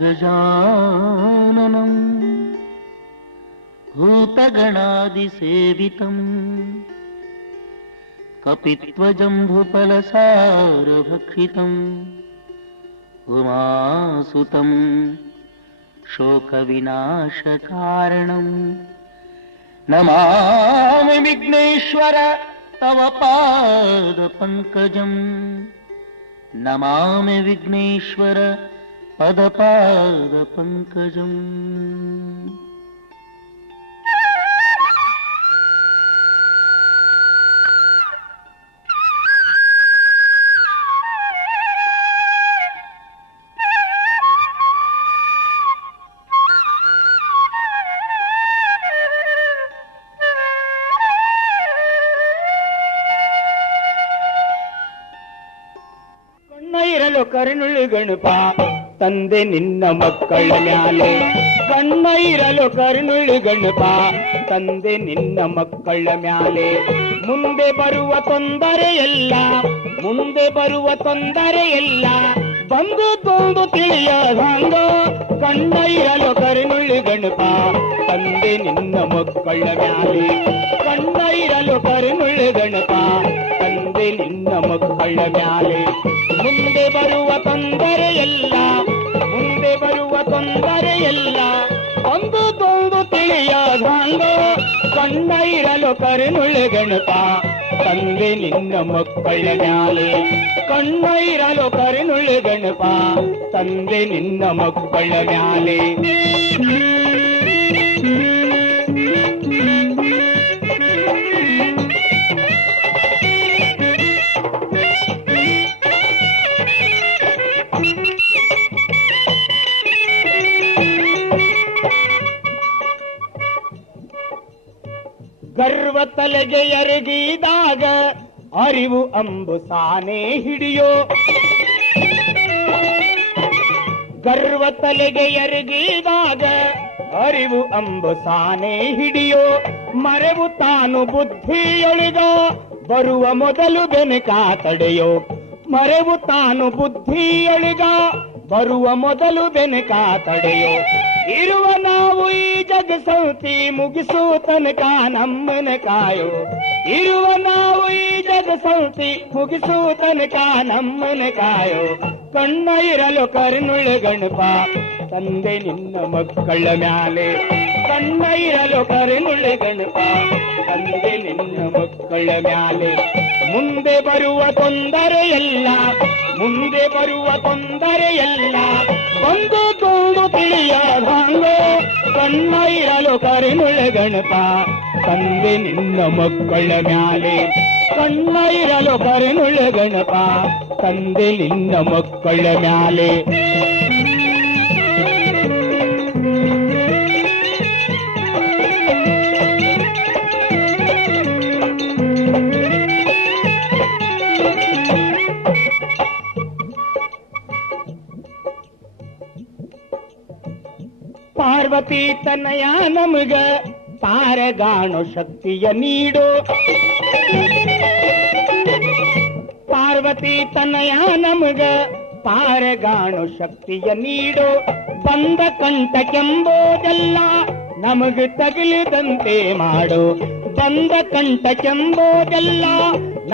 ಗಜಾನನಂ ಭೂತಗಣಾದಿಸೇವಿತಂ ಕಪಿತ್ವಜಂಭುಫಲಸಾರಭಕ್ಷಿತಂ ಉಮಾಸುತಂ ಶೋಕವಿನಾಶಕಾರಣಂ ನಮಾಮಿ ವಿಘ್ನೇಶ್ವರ ತವ ಪಾದಪಂಕಜಂ ನಮಾಮಿ ವಿಘ್ನೇಶ್ವರ ಪದಪಾದಪಂಕಜಂ. ಕರುಣುಳು ಗಣಪ ತಂದೆ ನಿನ್ನ ಮಕ್ಕಳ ಮ್ಯಾಲೆ, ಕಣ್ಣ ಇರಲು ಕರುಣುಳು ಗಣಪ ತಂದೆ ನಿನ್ನ ಮಕ್ಕಳ ಮ್ಯಾಲೆ. ಮುಂದೆ ಬರುವ ತೊಂದರೆಯೆಲ್ಲ, ಮುಂದೆ ಬರುವ ತೊಂದರೆಯೆಲ್ಲ ಬಂದು ತೊಂದು ತಿಳಿಯದಂಗ, ಕಣ್ಣ ಇರಲು ಕರುಣುಳು ಗಣಪ ತಂದೆ ನಿನ್ನ ಮಕ್ಕಳ ಮ್ಯಾಲೆ, ಕಣ್ಣ ಇರಲು ಕರುಣುಳು ಗಣಪ ತಂದೆ ನಿನ್ನ ಮಕ್ಕಳ ಮ್ಯಾಲೆ. ಮುಂದೆ ಬರುವ ತೊಂದರೆಯೆಲ್ಲ, ಮುಂದೆ ಬರುವ ತೊಂದರೆಯೆಲ್ಲ ಒಂದು ತೊಂದು ತಿಳಿಯದಂಗ, ಕಣ್ಣ ಇರಲು ಕರುಣುಳು ಗಣಪ ತಂದೆ ನಿನ್ನ ಮಕ್ಕಳ ಮ್ಯಾಲೆ, ಕಣ್ಣ ಇರಲು ಕರುಣುಳು ಗಣಪ ತಂದೆ ನಿನ್ನ ಮಕ್ಕಳ ಮ್ಯಾಲೆ. ಗರ್ವ ತಲೆಗೆ ಎರಗಿದಾಗ ಅರಿವು ಅಂಬು ಸಾನೆ ಹಿಡಿಯೋ, ಗರ್ವ ತಲೆಗೆ ಎರಗಿದಾಗ ಅರಿವು ಅಂಬು ಸಾನೆ ಹಿಡಿಯೋ, ಮರೆವು ತಾನು ಬುದ್ಧಿಯೊಳಗ ಬರುವ ಮೊದಲು ಬೆನಕ ತಡೆಯೋ, ಮರೆವು ತಾನು ಬುದ್ಧಿಯೊಳಗ ಬರುವ ಮೊದಲು ಬೆನಕ ತಡೆಯೋ. ಇರುವ ನಾವು ಈ ಜಗ ಸಂತಿ ಮುಗಿಸೋ ತನಕ ನಮ್ಮನ ಕಾಯೋ, ಇರುವ ನಾವು ಈ ಜಗ ಸಂತಿ ಮುಗಿಸೋ ತನಕ ನಮ್ಮನ ಕಾಯೋ. ಕಣ್ಣ ಇರಲು ಕರುಣುಳು ಗಣಪ ತಂದೆ ನಿನ್ನ ಮಕ್ಕಳ ಮ್ಯಾಲೆ, ಕಣ್ಣ ಇರಲು ಕರುಣುಳು ಗಣಪ ತಂದೆ ನಿನ್ನ ಮಕ್ಕಳ ಮ್ಯಾಲೆ. ಮುಂದೆ ಬರುವ ತೊಂದರೆಯಲ್ಲ, ಮುಂದೆ ಬರುವ ತೊಂದರೆಯಲ್ಲ ಒಂದು ತೊಂದು ತಿಳಿಯದಂಗ, ಕಣ್ಣ ಇರಲು ಕರುಣುಳು ಗಣಪ ತಂದೆ ನಿನ್ನ ಮಕ್ಕಳ ಮ್ಯಾಲೆ, ಕಣ್ಣ ಇರಲು ಕರುಣುಳು ಗಣಪ ತಂದೆ ನಿನ್ನ ಮಕ್ಕಳ ಮ್ಯಾಲೆ. ಪಾರ್ವತಿ ತನಯ ನಮಗ ಪಾರಗಾಣೋ ಶಕ್ತಿಯ ನೀಡೋ, ಪಾರ್ವತಿ ತನಯ ನಮಗ ಪಾರಗಾಣೋ ಶಕ್ತಿಯ ನೀಡೋ. ಬಂದ ಕಂಠಕ್ಕೆಂಬೋದೆಲ್ಲ ನಮಗ ತಗಲಿದಂತೆ ಮಾಡೋ, ಬಂದ ಕಂಠಕ್ಕೆಂಬೋದೆಲ್ಲ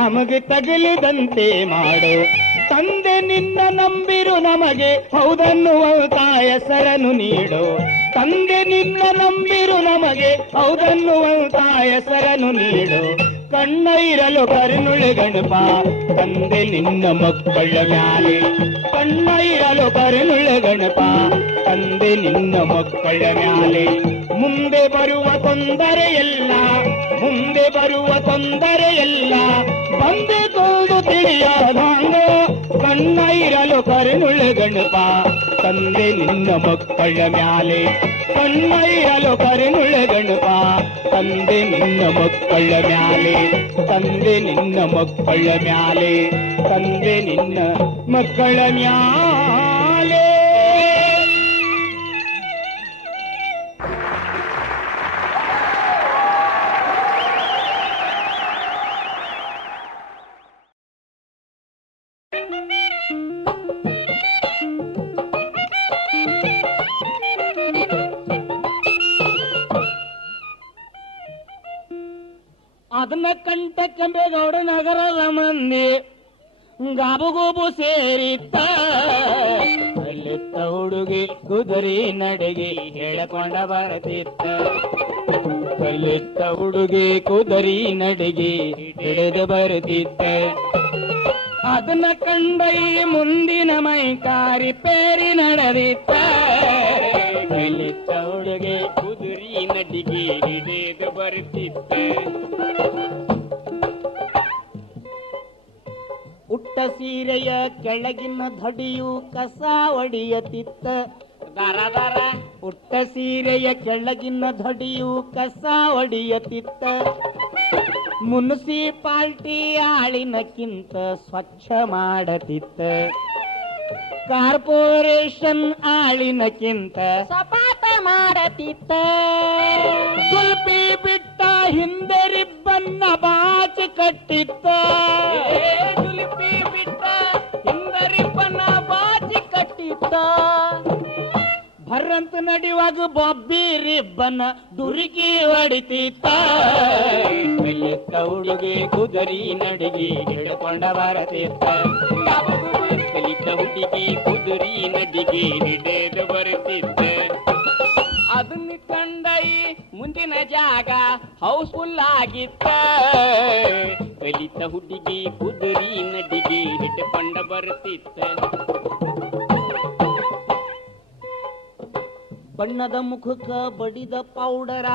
ನಮಗ ತಗಲಿದಂತೆ ಮಾಡೋ. ತಂದೆ ನಿನ್ನ ನಂಬಿರು ನಮಗೆ ಹೌದನ್ನುವ ತಾಯ ಸರನು ನೀಡೋ, ತಂದೆ ನಿನ್ನ ನಂಬಿರು ನಮಗೆ ಹೌದನ್ನುವ ತಾಯ ಸರನು ನೀಡೋ. ಕಣ್ಣ ಇರಲು ಕರುಣುಳು ಗಣಪ ತಂದೆ ನಿನ್ನ ಮಕ್ಕಳ ಮ್ಯಾಲೆ, ಕಣ್ಣ ಇರಲು ಕರುಣುಳು ಗಣಪ ತಂದೆ ನಿನ್ನ ಮಕ್ಕಳ ಮ್ಯಾಲೆ. ಮುಂದೆ ಬರುವ ತೊಂದರೆಯಲ್ಲ, ಮುಂದೆ ಬರುವ ತೊಂದರೆಯಲ್ಲ ಬಂದು ತೊಂದು ತಿಳಿಯದಂಗ, ಕಣ್ಣ ಇರಲು ಕರುಣುಳು ಗಣಪ ತಂದೆ ನಿನ್ನ ಮಕ್ಕಳ ಮ್ಯಾಲೆ, ಕಣ್ಣ ಇರಲು ಕರುಣುಳು ಗಣಪ ತಂದೆ ನಿನ್ನ ಮಕ್ಕಳ ಮ್ಯಾಲೆ, ತಂದೆ ನಿನ್ನ ಮಕ್ಕಳ ಮ್ಯಾಲೆ, ತಂದೆ ನಿನ್ನ ಮಕ್ಕಳ ಮ್ಯಾಲೆ. ಅದನ್ನ ಕಂಠ ಕೆಂಪೇಗೌಡ ನಗರದ ಮಂದಿ ಗಾಬುಗೂಬು ಸೇರಿತ್ತ. ಅಲ್ಲಿತ್ತ ಹುಡುಗಿ ಕುದುರಿ ನಡಿಗೆ ಹೇಳಿಕೊಂಡ ಬರತಿತ್ತ. ಅಲ್ಲಿತ್ತ ಹುಡುಗಿ ಕುದುರಿ ನಡಿಗೆ ಹಿಡಿದು ಬರುತ್ತಿತ್ತ. ಅದನ್ನ ಕಂಡ ಈ ಮುಂದಿನ ಮೈಕಾರಿ ಪೇರಿ ನಡೆದಿತ್ತ. ಅಲ್ಲಿತ್ತ ಹುಡುಗಿ ಕುದುರಿ ನಡಿಗೆ ಹಿಡಿದು ಬರುತ್ತಿತ್ತ. ಉಟ್ಟ ಸೀರೆಯ ಕೆಳಗಿನ ಧಡಿಯು ಕಸ ಒಡೆಯತಿತ್ತ. ಉಟ್ಟ ಸೀರೆಯ ಕೆಳಗಿನ ಧಡಿಯು ಕಸ ಒಡೆಯತಿತ್ತ. ಮುನ್ಸಿಪಾಲ್ಟಿ ಆಳಿನಕ್ಕಿಂತ ಸ್ವಚ್ಛ ಮಾಡತಿತ್ತ. ಕಾರ್ಪೊರೇಷನ್ ಆಳಿನಕ್ಕಿಂತ ಸಪಾಟ ಮಾಡತಿತ್ತ. ಗುಲ್ಪಿ ಬಿಟ್ಟ ಹಿಂದೆ ರಿಬ್ಬನ್ನ ಬಾಚಿ ಕಟ್ಟಿತ್ತ. ಗುಲ್ಪಿ ಬಿಟ್ಟ ಹಿಂದೆ ರಿಬ್ಬನ್ನ ಬಾಚಿ ಕಟ್ಟಿತ್ತ. ಭರಂತ ನಡೆಯುವಾಗ ಬಾಬ್ಬಿ ರಿಬ್ಬನ್ನ ದುರುಕಿ ಹೊಡಿತಿತ್ತ. ಮೆಲ್ಲಿತ್ತ ಹುಡುಗಿ ಕುದುರಿ ನಡಿಗೆ ಹಿಡ್ಕೊಂಡ ಬರತಿತ್ತ. ಕಲಿತ ಹುಡುಗಿ ಕುದುರಿ ನಡಿಗೆ ಹಿಡಿದು ಬರುತ್ತಿದ್ದ. ಅದನ್ನ ಕಂಡೈ ಮುಂದಿನ ಜಾಗ ಹೌಸ್ಫುಲ್ ಆಗಿತ್ತ. ಕಲಿತ ಹುಡುಗಿ ಕುದುರಿ ನಡಿಗೆ ಹಿಡ್ಕೊಂಡ ಬರುತ್ತಿತ್ತ. ಬಣ್ಣದ ಮುಖಕ್ಕ ಬಡಿದ ಪೌಡರ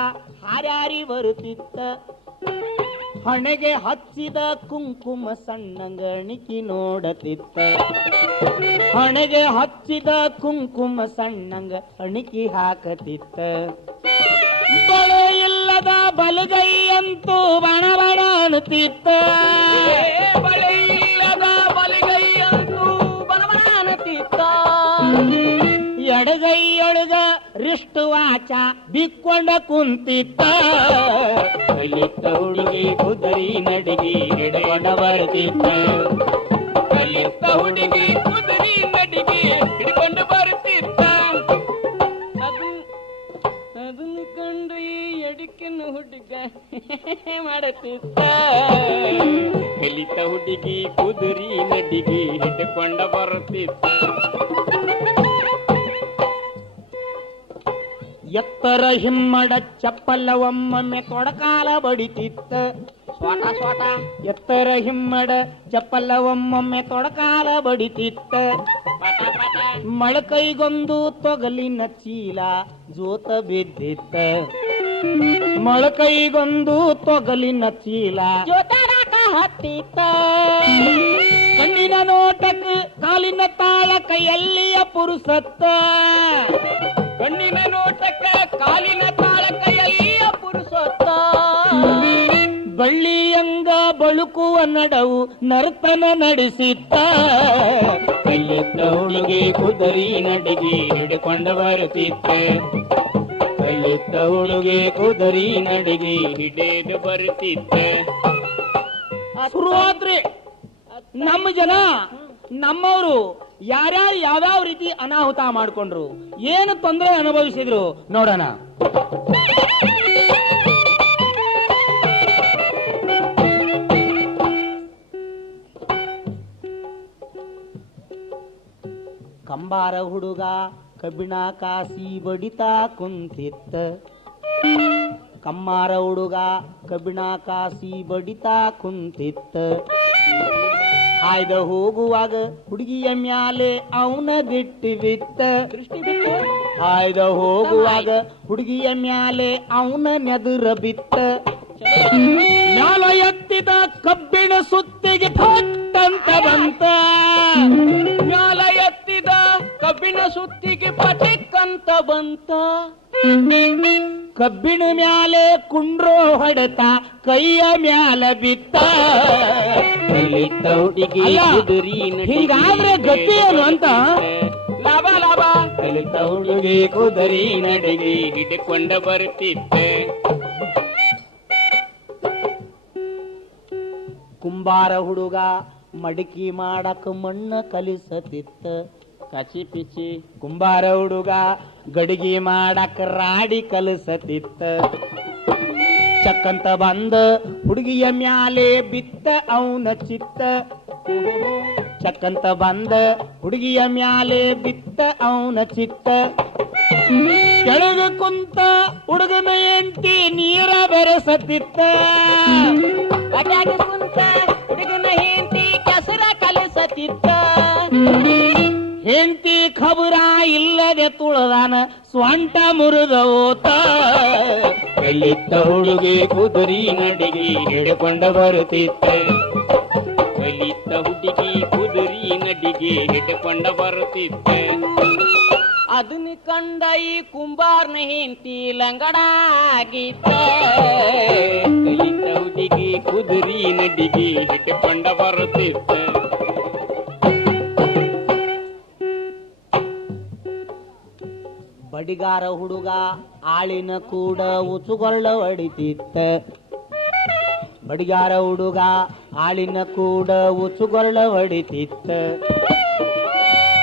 ಹಾರಾರಿ ಬರುತ್ತಿತ್ತ. ಹಣೆಗೆ ಹಚ್ಚಿದ ಕುಂಕುಮ ಸಣ್ಣಂಗಣಿಕಿ ನೋಡತಿತ್ತ. ಹಣೆಗೆ ಹಚ್ಚಿದ ಕುಂಕುಮ ಸಣ್ಣಂಗ ಅಣಿಕಿ ಹಾಕತಿತ್ತ. ಬಳೆ ಇಲ್ಲದ ಬಲಗೈಯಂತೂ ಬಣ ಬಣ ಅನ್ನುತ್ತಿತ್ತ. ಬಳೆ ಇಲ್ಲದ ಬಲಗೈಯಂತೂ ಬಣ ಬಣ ಅನ್ನುತ್ತಿತ್ತ. ಎಡಗೈಯೊಳಗ ರಿಷ್ಟು ವಾಚ ಬಿಕ್ಕೊಂಡ ಕುಂತಿತ್ತ. ಕಲಿತ ಹುಡುಗಿ ಕುದುರಿ ನಡಿಗೆ ಹಿಡ್ಕೊಂಡ ಬರುತ್ತಿತ್ತ. ಕಲಿತ ಹುಡುಗಿ ಕುದುರಿ ನಡಿಗೆ ಹಿಡ್ಕೊಂಡು ಬರುತ್ತಿತ್ತ. ಅದನ್ನು ಕಂಡು ಈ ಎಡಕಿನ ಹುಡುಗ ಮಾಡುತ್ತಿತ್ತ. ಕಲಿತ ಹುಡುಗಿ ಕುದುರಿ ನಡಿಗೆ ಹಿಡ್ಕೊಂಡ ಬರುತ್ತಿತ್ತ. ಎತ್ತರ ಹಿಮ್ಮಡ ಚಪ್ಪಲ ಒಮ್ಮೊಮ್ಮೆ ತೊಡಕಾಲ ಬಡಿತಿತ್ತ. ಸ್ವಾಟ ಸ್ವಾಟ ಎತ್ತರ ಹಿಮ್ಮಡ ಚಪ್ಪಲ ಒಮ್ಮೊಮ್ಮೆ ತೊಡಕಾಲ ಬಡಿತಿತ್ತ. ಮೊಳಕೈಗೊಂದು ತೊಗಲಿನ ಚೀಲ ಜೋತ ಬಿದ್ದಿತ್ತ. ಮೊಳಕೈಗೊಂದು ತೊಗಲಿನ ಚೀಲ ಜೋತಾಡಕ ಹತ್ತಿತ್ತ. ಕಣ್ಣಿನ ನೋಟಕ್ ಕಾಲಿನ ತಾಳ ಕೈಯಲ್ಲಿಯ ಪುರುಸತ್ತ. ಕಣ್ಣಿನ ನೋಟಕ್ಕ ಕಾಲಿನ ತಾಳ ಕೈಯಲ್ಲಿಯ ಪುರುಸತ್ತ. ಬಳ್ಳಿಯಂಗ ಬಳುಕುವ ನಡವು ನರ್ತನ ನಡೆಸಿತ್ತ. ಕಲಿತ ಹುಡುಗಿ ಕುದುರಿ ನಡಿಗೆ ಹಿಡ್ಕೊಂಡ ಬರುತ್ತಿತ್ತ. ಕಲಿತ ಹುಡುಗಿ ಕುದುರಿ ನಡಿಗೆ ಹಿಡಿದು ಬರುತ್ತಿತ್ತ. ಶುರುವಾದ್ರೆ ನಮ್ಮ ಜನ ನಮ್ಮವರು ಯಾರ್ಯಾರು ಯಾವ್ಯಾವ ರೀತಿ ಅನಾಹುತ ಮಾಡ್ಕೊಂಡ್ರು, ಏನು ತೊಂದರೆ ಅನುಭವಿಸಿದ್ರು ನೋಡೋಣ. ಕಂಬಾರ ಹುಡುಗ ಕಬ್ಬಿಣ ಕಾಸಿ ಬಡಿತಾ ಕುಂತಿತ್ತ. ಕಮ್ಮಾರ ಹುಡುಗ ಕಬ್ಬಿಣ ಕಾಸಿ ಬಡಿತಾ ಕುಂತಿತ್ತ. ಹಾಯ್ದ ಹೋಗುವಾಗ ಹುಡುಗಿಯ ಮ್ಯಾಲೆ ಅವನ ದಿಟ್ಟಿ ಬಿತ್ತ. ಹಾಯ್ದ ಹೋಗುವಾಗ ಹುಡುಗಿಯ ಮ್ಯಾಲೆ ಅವನ ನೆದುರ ಬಿತ್ತ. ಮ್ಯಾಲ ಎತ್ತಿದ ಕಬ್ಬಿಣ ಸುತ್ತಿಗೆ ಪಟ್ಟಂತ ಬಂತ. ಮ್ಯಾಲ ಎತ್ತಿದ ಕಬ್ಬಿಣ ಸುತ್ತಿಗೆ ಪಟಿಕ್ಕಂತ ಬಂತ. ಕಬ್ಬಿಣ ಮ್ಯಾಲೆ ಕುಂಡ್ರೋ ಹೊಡೆತ ಕೈಯ ಮ್ಯಾಲ ಬಿತ್ತ. ಹೀಗಾದ್ರೆ ಗತಿ ಏನು ಅಂತ ಲಾಭ ಲಾಭ. ಕಲಿತ ಹುಡುಗಿ ಕುದುರಿ ನಡಿಗೆ ಹಿಡ್ಕೊಂಡ ಬರುತ್ತಿದ್ದೆ. ಕುಂಬಾರ ಹುಡುಗ ಮಡಿಕೆ ಮಾಡಕ ಮಣ್ಣ ಕಲಿಸತಿತ್ತ. ಕಚಿ ಪಿಚಿ ಕುಂಬಾರ ಹುಡುಗ ಗಡಿಗೆ ಮಾಡಕ ರಾಡಿ ಕಲಿಸತಿತ್ತ. ಚಕ್ಕಂತ ಬಂದ ಹುಡುಗಿಯ ಮ್ಯಾಲೆ ಬಿತ್ತ ಅವನ ಚಿತ್ತ. ಚಕ್ಕಂತ ಬಂದ ಹುಡುಗಿಯ ಮ್ಯಾಲೆ ಬಿತ್ತ ಅವನ ಚಿತ್ತ. ಕೆಳಗ ಕುಂತ ಹುಡುಗನ ಎಂಟಿ ನೀರ ಬೆರೆಸತಿತ್ತ. ಕುಂತ ಹುಡುಗನ ಹೆಂಡತಿ ಕೆಸರ ಕಲಸತಿತ್ತ. ಹೆಂಡತಿ ಖಬರ ಇಲ್ಲದೆ ತುಳದಾನ ಸ್ವಂಟ ಮುರಿದ ಓತ. ಕಲಿತ ಹುಡುಗಿ ಕುದುರಿ ನಡಿಗೆ ಹಿಡ್ಕೊಂಡ ಬರುತ್ತಿತ್ತ. ಕಲಿತ ಹುಡುಗಿ ಕುದುರಿ ನಡಿಗೆ ಹಿಡ್ಕೊಂಡ ಬರುತ್ತಿತ್ತ. ಅದನ್ನ ಕಂಡ ಈ ಕುಂಬಾರ್ನ ಹೆಂಡತಿ ಲಂಗಡಾಗಿತ್ತ. ಕಲಿತ ಹುಡುಗಿ ಕುದುರಿ ನಡಿಗೆ ಹಿಡ್ಕೊಂಡ ಬರುತ್ತಿತ್ತ. ಬಡಿಗಾರ ಹುಡುಗ ಆಳಿನ ಕೂಡ ಉಸುಗೊಳ್ಳ ಹೊಡಿತಿತ್ತ. ಬಡಿಗಾರ ಹುಡುಗ ಆಳಿನ ಕೂಡ ಉಸುಗೊಳ್ಳ ಹೊಡಿತಿತ್ತ.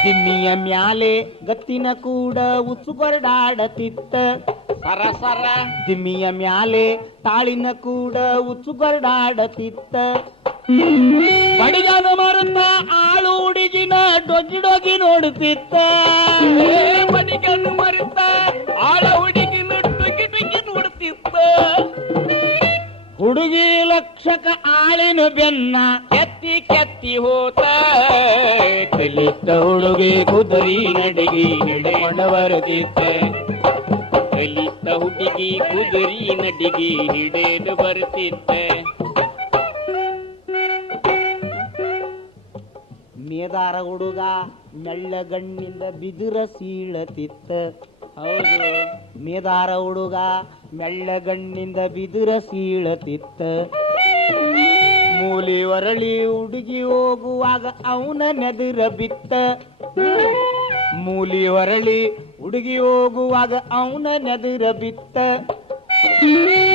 ದಿಮ್ಮಿಯ ಮ್ಯಾಲೆ ಗತ್ತಿನ ಕೂಡ ಉಸುಗೊರಡಾಡತಿತ್ತ. ಸರ ಸರ ದಿಮ್ಮಿಯ ಮ್ಯಾಲೆ ತಾಳಿನ ಕೂಡ ಉಸುಗೊರಡಾಡತಿತ್ತ. ಬಡಿಗಾನ ಮರುತ್ತ ಆಳು ಹುಡುಗಿನ ಡೊಗ್ಗಿ ಡೊಗ್ಗಿ ನೋಡುತ್ತಿತ್ತ. ಬಡಿಗಾನ ಮರುತ್ತ ಆಳ ಹುಡುಗಿನ ಡೊಗ್ಗಿ ಡೊಗ್ಗಿ ನೋಡುತ್ತಿತ್ತ. ಹುಡುಗಿ ಲಕ್ಷಕ ಆಳಿನ ಬೆನ್ನ ಕೆತ್ತಿ ಕೆತ್ತಿ ಹೋತ. ಕಲಿತ ಹುಡುಗಿ ಕುದುರಿ ನಡಿಗೆ ಹಿಡ್ಕೊಂಡ ಬರುತ್ತಿತ್ತ. ಕಲಿತ ಹುಡುಗಿ ಕುದುರಿ ನಡಿಗೆ ಹಿಡಿದು ಬರುತ್ತಿತ್ತ. ಮೇದಾರ ಹುಡುಗ ಮೆಳ್ಳಗಣ್ಣಿಂದ ಬಿದಿರ ಸೀಳತಿತ್ತ. ಹೌದು, ಮೇದಾರ ಹುಡುಗ ಮೆಳ್ಳಗಣ್ಣಿಂದ ಬಿದಿರ ಸೀಳತಿತ್ತ. ಮೂಲಿ ಹೊರಳಿ ಹುಡುಗಿ ಹೋಗುವಾಗ ಅವನ ನೆದರ ಬಿತ್ತ. ಮೂಲಿ ಹೊರಳಿ ಹುಡುಗಿ ಹೋಗುವಾಗ ಅವನ ನೆದರ ಬಿತ್ತ.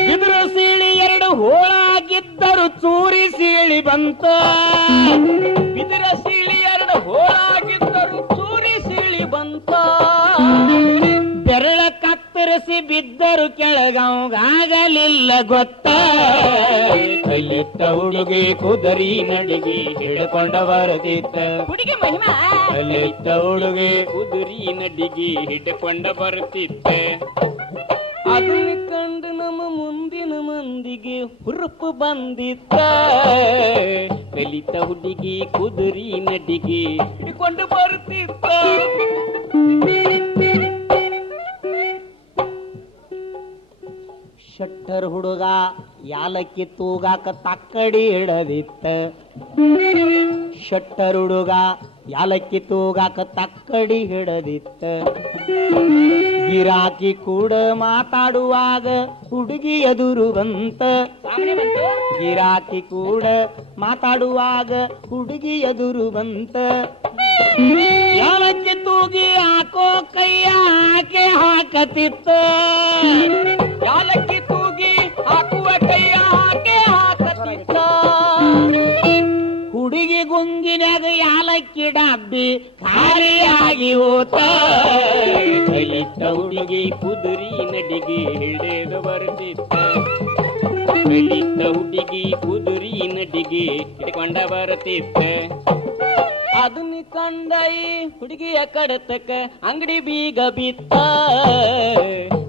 ಬಿದಿರ ಸೀಳಿ ಎರಡು ಹೋಳಾಗಿದ್ದರು ಚೂರಿ ಸೀಳಿ ಬಂತ. ಬಿದಿರ ಸೀಳಿ ಎರಡು ಹೋಳಾಗಿದ್ದರು ಚೂರಿ ಸೀಳಿ ಬಂತ. ಬೆರಳ ಕತ್ತರಿಸಿ ಬಿದ್ದರು ಕೆಳಗಾಗಲಿಲ್ಲ ಗೊತ್ತ. ಕಲಿತ ಹುಡುಗಿ ಕುದುರಿ ನಡಿಗೆ ಹಿಡ್ಕೊಂಡ ಬರುತ್ತಿತ್ತ. ಹುಡುಗಿ ಮಹಿಮಾ ಕಲಿತ ಹುಡುಗಿ ಕುದುರಿ ನಡಿಗೆ ಹಿಡ್ಕೊಂಡ ಬರುತ್ತಿತ್ತ. ಅದನ್ನ ಕಂಡು ನಮ್ಮ ಮುಂದಿನ ಮಂದಿಗೆ ಹುರುಪು ಬಂದಿತ್ತ. ಕಲಿತ ಹುಡುಗಿ ಕುದುರಿ ನಡಿಗೆ ಹಿಡ್ಕೊಂಡು ಬರುತ್ತಿತ್ತ. ಶಟ್ಟರ್ ಹುಡುಗ ಯಾಲಕ್ಕಿ ತೂಗಾಕ ತಕ್ಕಡಿ ಹಿಡದಿತ್ತ. ಶಟ್ಟರ್ ಹುಡುಗ ಯಾಲಕ್ಕಿ ತೂಗಾಕ ತಕ್ಕಡಿ ಹಿಡದಿತ್ತ. ಗಿರಾಕಿ ಕೂಡ ಮಾತಾಡುವಾಗ ಹುಡುಗಿ ಎದುರು ಬಂತ. ಗಿರಾಕಿ ಕೂಡ ಮಾತಾಡುವಾಗ ಹುಡುಗಿ ಎದುರು ಬಂತ. ಯಾಲಕ್ಕಿ ತೂಗಿ ಹಾಕೋ ಕೈಯ ಹಾಕಿ ಹಾಕತಿತ್ತ. ಯಾಲಕ್ಕಿ ತೂಗಿ ಹಾಕುವ ಕೈಯ ಹಾಕಿ ಹಾಕತಿತ್ತ. ಹುಡುಗಿ ಗುಂಗಿನಾಗ ಯಾಲಕ್ಕಿ ಡಬ್ಬಿ ಖಾಲಿಯಾಗಿ ಹೋತ. ಕಲಿತ ಹುಡುಗಿ ಕುದುರಿ ನಡಿಗೆ ಹಿಡಿದು ಬರುತ್ತಿತ್ತ. ಕಲಿತ ಹುಡುಗಿ ಕುದುರಿ ನಡಿಗೆ ಹಿಡ್ಕೊಂಡ ಬರುತ್ತಿತ್ತ. ಅದನ್ನ ಕಂಡ ಈ ಹುಡುಗಿಯ ಕಡತಕ್ಕ ಅಂಗಡಿ ಬೀಗ ಬಿತ್ತ.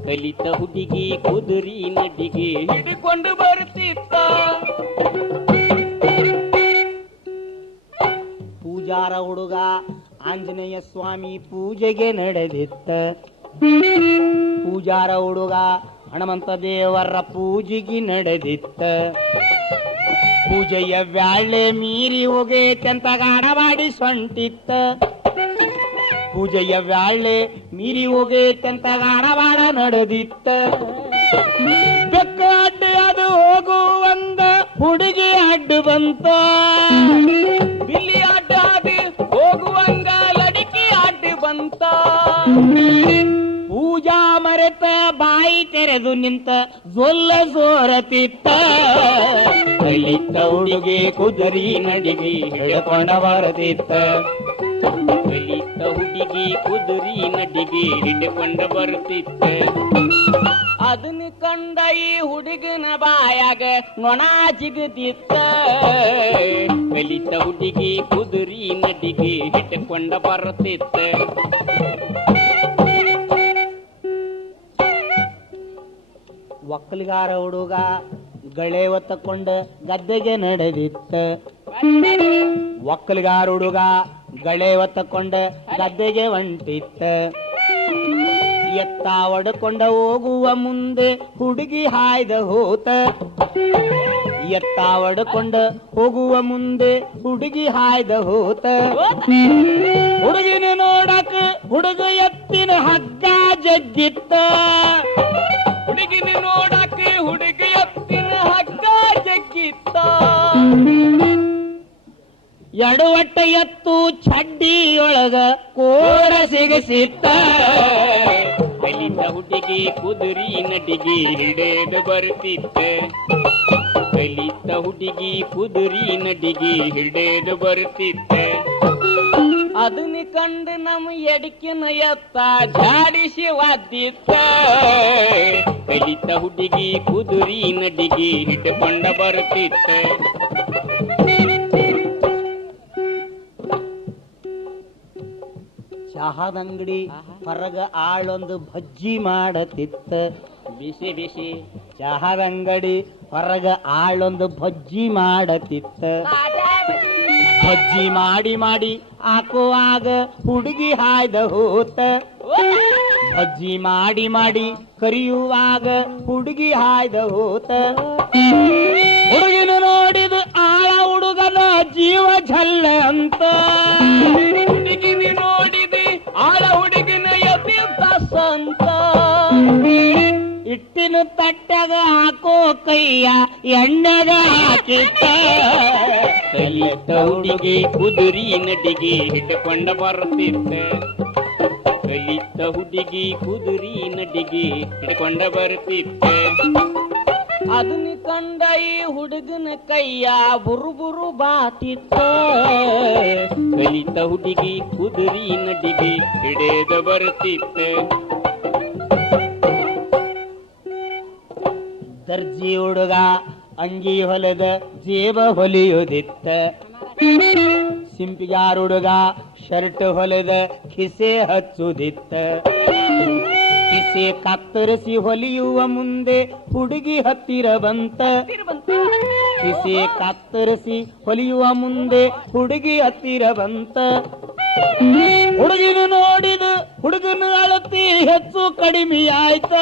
ಕಲಿತ ಹುಡುಗಿ ಕುದುರಿ ನಡಿಗೆ ಹಿಡಿಕೊಂಡು ಬರುತ್ತಿತ್ತ. ಪೂಜಾರ ಹುಡುಗ ಆಂಜನೇಯ ಸ್ವಾಮಿ ಪೂಜೆಗೆ ನಡೆದಿತ್ತ. ಪೂಜಾರ ಹುಡುಗ ಹನುಮಂತ ದೇವರ ಪೂಜೆಗೆ ನಡೆದಿತ್ತ. ಪೂಜೆಯ ವ್ಯಾಳೆ ಮೀರಿ ಹೋಗೇತಂತ ಗಾಡವಾಡಿ ಸೊಂಟಿತ್ತ. ಪೂಜೆಯ ವ್ಯಾಳೆ ಮೀರಿ ಹೋಗೇತಂತ ಗಾಡವಾಡ ನಡೆದಿತ್ತ. ಬೆಕ್ಕ ಅಡ್ಡ ಅದು ಹೋಗುವಂದ ಹುಡುಗಿ ಅಡ್ಡು ಬಂತ. ಬಿಲ್ಲಿ ಅಡ್ಡ ಅದು ಹೋಗುವಂಗ ಲಡಿಕಿ ಅಡ್ಡು ಬಂತ. ಪೂಜಾ ಮರೆತ ಬಾಯಿ ತೆರೆದು ನಿಂತ ಜೊಲ್ಲ ಸೋರತಿತ್ತ. ಕಲಿತ ಹುಡುಗಿ ಕುದುರಿ ನಡಿಗೆ ಹಿಡ್ಕೊಂಡ ಬರುತ್ತಿತ್ತ. ಕಲಿತ ಹುಡುಗಿ ಕುದುರಿ ನಡಿಗೆ ಹಿಡ್ಕೊಂಡ ಬರುತ್ತಿತ್ತ. ಅದನ್ನ ಕಂಡ ಈ ಹುಡುಗನ ಬಾಯಾಗ ನೊಣ ಜಿಗದಿತ್ತ. ಕಲಿತ ಹುಡುಗಿ ಕುದುರಿ ನಡಿಗೆ ಹಿಡ್ಕೊಂಡ ಬರುತ್ತಿತ್ತ. ಒಕ್ಕಲಿಗಾರ ಹುಡುಗ ಗಳೆ ಹೊತ್ತಕೊಂಡ ಗದ್ದೆಗೆ ನಡೆದಿತ್ತ. ಒಕ್ಕಲಿಗಾರ ಹುಡುಗ ಗಳೆ ಹೊತ್ತಕೊಂಡ ಗದ್ದೆಗೆ ಹೊಂಟಿತ್ತ. ಎತ್ತ ಒಡ್ಕೊಂಡ ಹೋಗುವ ಮುಂದೆ ಹುಡುಗಿ ಹಾಯ್ದ ಹೋತ. ಎತ್ತ ಒಡ್ಕೊಂಡ ಹೋಗುವ ಮುಂದೆ ಹುಡುಗಿ ಹಾಯ್ದ ಹೋತ. ಹುಡುಗಿನ ನೋಡಕ ಹುಡುಗ ಎತ್ತಿನ ಹಗ್ಗ ಜಗ್ಗಿತ್ತ. ಹುಡುಗಿನ ನೋಡಕ ಹುಡುಗ ಎತ್ತಿನ ಹಗ್ಗ ಜಗ್ಗಿತ್ತ. ಎಡವಟ್ಟ ಎತ್ತು ಚಡ್ಡಿಯೊಳಗ ಕೋರ ಸಿಗಸಿತ್ತ. ಕಲಿತ ಹುಡುಗಿ ಕುದುರಿ ನಡಿಗೆ ಹಿಡಿದು ಬರುತ್ತಿತ್ತ. ಕಲಿತ ಹುಡುಗಿ ಕುದುರಿ ನಡಿಗೆ ಹಿಡಿದು ಬರುತ್ತಿತ್ತ. ಅದನ್ನ ಕಂಡು ನಮ್ಮ ಎಡಕಿನ ಎತ್ತ ಜಾಡಿಸಿ ವಾದಿತ್ತ. ಕಲಿತ ಹುಡುಗಿ ಕುದುರಿ ನಡಿಗೆ ಹಿಡ್ಕೊಂಡ ಬರುತ್ತಿತ್ತ. ಚಹಾದಂಗಡಿ ಹೊರಗ ಆಳೊಂದು ಭಜ್ಜಿ ಮಾಡತಿತ್ತ. ಬಿಸಿ ಬಿಸಿ ಚಹಾದಂಗಡಿ ಹೊರಗ ಆಳೊಂದು ಭಜ್ಜಿ ಮಾಡತಿತ್ತ. ಭಜ್ಜಿ ಮಾಡಿ ಮಾಡಿ ಹಾಕುವಾಗ ಹುಡುಗಿ ಹಾಯ್ದ ಹೋತ. ಭಜ್ಜಿ ಮಾಡಿ ಮಾಡಿ ಕರಿಯುವಾಗ ಹುಡುಗಿ ಹಾಯ್ದ ಹೋತ. ಹುಡುಗಿನ ನೋಡಿದ ಆಳ ಹುಡುಗನ ಜೀವ ಝಲ್ಲ ಅಂತ. ಹುಡುಗಿನ ನೋಡಿದ ಆಳ ಹುಡುಗಿನ ಎದ್ದ ಸಂತ. ಇಟ್ಟಿನ ತಟ್ಟಗ ಹಾಕೋ ಕೈಯ ಎಣ್ಣೆಗ ಹಾಕಿತ್ತ. ಕಲಿತ ಹುಡುಗಿ ಕುದುರಿ ನಡಿಗೆ ಹಿಡ್ಕೊಂಡ ಬರುತ್ತಿತ್ತ. ಕಲಿತ ಹುಡುಗಿ ಕುದುರಿ ನಡಿಗೆ ಹಿಡ್ಕೊಂಡ ಬರುತ್ತಿತ್ತ. ಅದನ್ನ ಕಂಡ ಈ ಹುಡುಗನ ಕೈಯ ಬುರುಬುರು ಬಾತಿತ್ತ. ಕಲಿತ ಹುಡುಗಿ ಕುದುರಿ ನಡಿಗೆ ಹಿಡಿದು ಬರುತ್ತಿತ್ತ. ದರ್ಜಿ ಹುಡುಗ ಅಂಗಿ ಹೊಲದ ಜೇಬ ಹೊಲಿಯುದಿತ್ತ. ಸಿಂಪಿಗಾರ ಹುಡುಗ ಶರ್ಟ್ ಹೊಲದ ಕಿಸೆ ಹಚ್ಚುದಿತ್ತ. ಕಿಸೆ ಕತ್ತರಿಸಿ ಹೊಲಿಯುವ ಮುಂದೆ ಹುಡುಗಿ ಹತ್ತಿರ ಬಂತ. ಕಿಸೆ ಕತ್ತರಿಸಿ ಹೊಲಿಯುವ ಮುಂದೆ ಹುಡುಗಿ ಹತ್ತಿರ ಬಂತ. ಹುಡುಗಿನ ನೋಡಿದ ಹುಡುಗನ ಅಳತಿ ಹೆಚ್ಚು ಕಡಿಮೆ ಆಯ್ತ.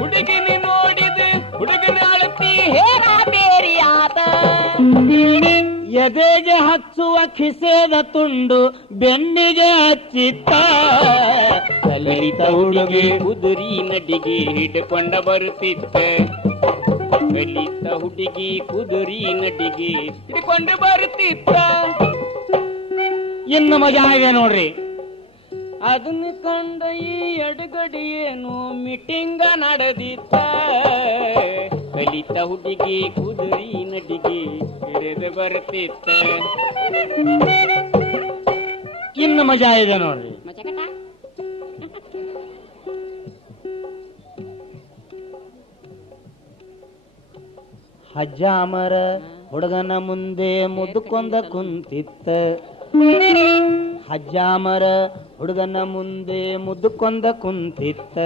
ಹುಡುಗಿನ ನೋಡಿದ ಹುಡುಗನ ಅಳತಿ ಹೇರ ಬೇರಿ ಆತ. ಎದೆಗೆ ಹಚ್ಚುವ ಕಿಸೆದ ತುಂಡು ಬೆನ್ನಿಗೆ ಹಚ್ಚಿತ್ತ. ಕಲಿತ ಹುಡುಗಿ ಕುದುರಿ ನಡಿಗೆ ಹಿಡ್ಕೊಂಡ ಬರುತ್ತಿತ್ತ. ಕಲಿತ ಹುಡುಗಿ ಕುದುರಿ ನಡಿಗೆ ಹಿಡ್ಕೊಂಡು ಬರುತ್ತಿತ್ತ. ಇನ್ನು ಮಜಾ ಇದೆ ನೋಡ್ರಿ. ಅದನ್ನ ಕಂಡ ಈ ಎಡಗಡಿ ಏನು ಮೀಟಿಂಗ ನಡೆದಿತ್ತ. ಕಲಿತ ಹುಡುಗಿ ಕುದುರಿ ನಡಿಗೆ ಹಿಡಿದು ಬರುತ್ತಿತ್ತ. ಇನ್ನು ಮಜಾ ಇದೆ ನೋಡ್ರಿ. ಹಜ್ಜಾಮರ ಹುಡುಗನ ಮುಂದೆ ಮುದುಕೊಂದ ಕುಂತಿತ್ತ. ಹಜ್ಜಾಮರ ಹುಡುಗನ ಮುಂದೆ ಮುದುಕೊಂದ ಕುಂತಿತ್ತ.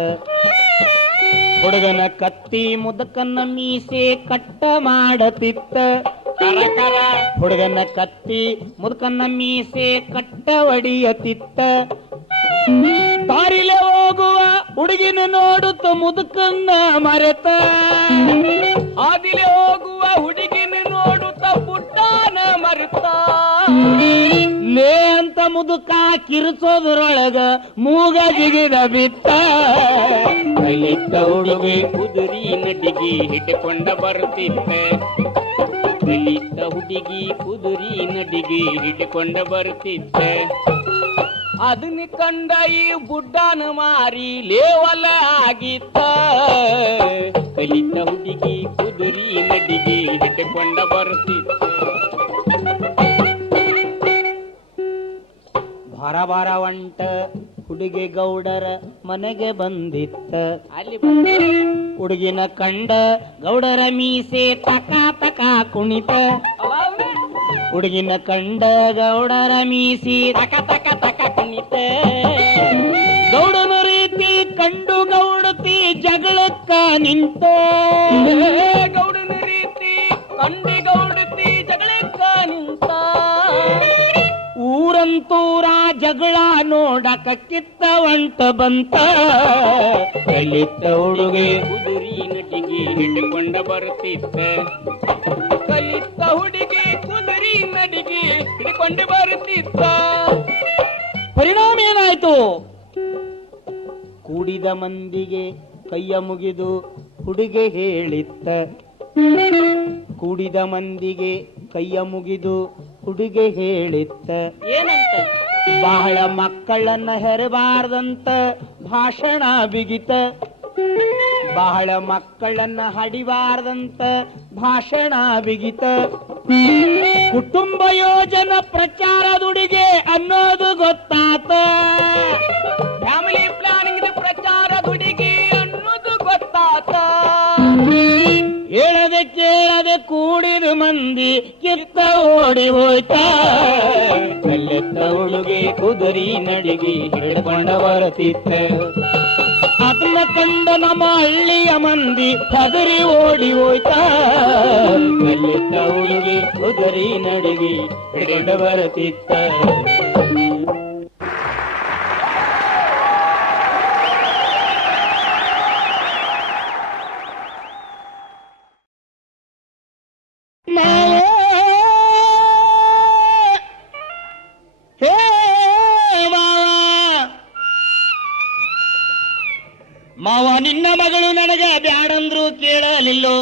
ಹುಡುಗನ ಕತ್ತಿ ಮುದುಕನ ಮೀಸೆ ಕಟ್ಟ ಮಾಡತಿತ್ತ. ಹುಡುಗನ ಕತ್ತಿ ಮುದುಕನ ಮೀಸೆ ಕಟ್ಟ ಒಡಿಯತಿತ್ತ. ದಾರಿಲೆ ಹೋಗುವ ಹುಡುಗಿನ ನೋಡುತ್ತ ಮುದುಕನ್ನ ಮರೆತ. ಹಾದಿಲೆ ಹೋಗುವ ಹುಡುಗಿನ ನೋಡುತ್ತ ಪುಟ್ಟಾನ ಮರೆತ. ಲೇ ಅಂತ ಮುದುಕ ಕಿರಿಸೋದ್ರೊಳಗ ಮೂಗ ಜಿಗಿದ ಬಿತ್ತ. ಕಲಿತ ಹುಡುಗಿ ಕುದುರಿ ನಡಿಗೆ ಹಿಡ್ಕೊಂಡ ಬರುತ್ತಿತ್ತ. ಕಲಿತ ಹುಡುಗಿ ಕುದುರಿ ನಡಿಗೆ ಹಿಡ್ಕೊಂಡ ಬರುತ್ತಿತ್ತ. ಅದನ್ನ ಕಂಡ ಈ ಬುಡ್ಡನ ಮಾರಿ ಲೇವಲ ಆಗಿತ್ತ. ಕಲಿತ ಹುಡುಗಿ ಕುದುರಿ ನಡಿಗೆ ಹಿಡ್ಕೊಂಡ ಬರುತ್ತಿತ್ತ. ಹೊರಬರವಂಟ ಹುಡುಗಿ ಗೌಡರ ಮನೆಗೆ ಬಂದಿತ್ತ. ಅಲ್ಲಿ ಬಂದೆ ಹುಡುಗಿನ ಕಂಡ ಗೌಡರ ಮೀಸೆ ತಕ ತಕ ಕುಣಿತ. ಹುಡುಗಿನ ಕಂಡ ಗೌಡರ ಮೀಸಿ ತಕ ತಕ ತಕ ಕುಣಿತ. ಗೌಡನ ರೀತಿ ಕಂಡು ಗೌಡತಿ ಜಗಳಕ್ಕ ನಿಂತ. ಗೌಡನ ರೀತಿ ಕಂಡಿ ಗೌಡತಿ ಜಗಳಕ್ಕ ನಿಂತ. ಊರಂತೂರ ಜಗಳ ನೋಡಕ ಕಿತ್ತ ಒಂಟ ಬಂತ. ಕಲಿತ ಹುಡುಗಿ ಕುದುರಿ ನಟಿಗೆ ಹಿಡ್ಕೊಂಡ ಬರುತ್ತಿತ್ತ. ಕಲಿತ ಹುಡುಗಿ ಕುದುರಿ ನಡಿಗೆ ಹಿಡ್ಕೊಂಡು ಬರುತ್ತಿತ್ತ. ಪರಿಣಾಮ ಏನಾಯ್ತು? ಕೂಡಿದ ಮಂದಿಗೆ ಕೈಯ ಮುಗಿದು ಹುಡುಗಿ ಹೇಳಿತ್ತ. ಕೂಡಿದ ಮಂದಿಗೆ ಕೈಯ ಮುಗಿದು ಹುಡುಗಿ ಹೇಳಿತ್ತ. ಏನಂತ? ಬಹಳ ಮಕ್ಕಳನ್ನ ಹೆರಬಾರ್ದಂತ ಭಾಷಣ ಬಿಗಿತ. ಬಹಳ ಮಕ್ಕಳನ್ನ ಹಡಿಬಾರ್ದಂತ ಭಾಷಣ ಬಿಗಿತ. ಕುಟುಂಬ ಯೋಜನಾ ಪ್ರಚಾರದುಡಿಗೆ ಅನ್ನೋದು ಗೊತ್ತಾತ. ಫ್ಯಾಮಿಲಿ ಪ್ಲಾನಿಂಗ್ ಪ್ರಚಾರದುಡಿಗೆ ಅನ್ನೋದು ಗೊತ್ತಾತ. ಹೇಳದೆ ಕೇಳದೆ ಕೂಡಿದ ಮಂದಿ ಕಿತ್ತ ಓಡಿ ಹೋಯ್ತ. ಕಲ್ಲೆತ್ತ ಹುಡುಗಿ ಕುದುರಿ ನಡಿಗೆ ಹಿಡ್ಕೊಂಡ ಬರುತ್ತಿತ್ತ. ಅದನ್ನ ಕಂಡ ನಮ್ಮ ಹಳ್ಳಿಯ ಮಂದಿ ಹದರಿ ಓಡಿ ಹೋಯ್ತ. ಕಲ್ಲೆತ್ತ ಹುಡುಗಿ ಕುದುರಿ ನಡಿಗೆ ಹಿಡ್ಕೊಂಡ ಬರುತ್ತಿತ್ತ. ಮಾವ ನಿನ್ನ ಮಗಳು ನನಗ ಬ್ಯಾಡಂದ್ರು ಕೇಳಲಿಲ್ಲೋ.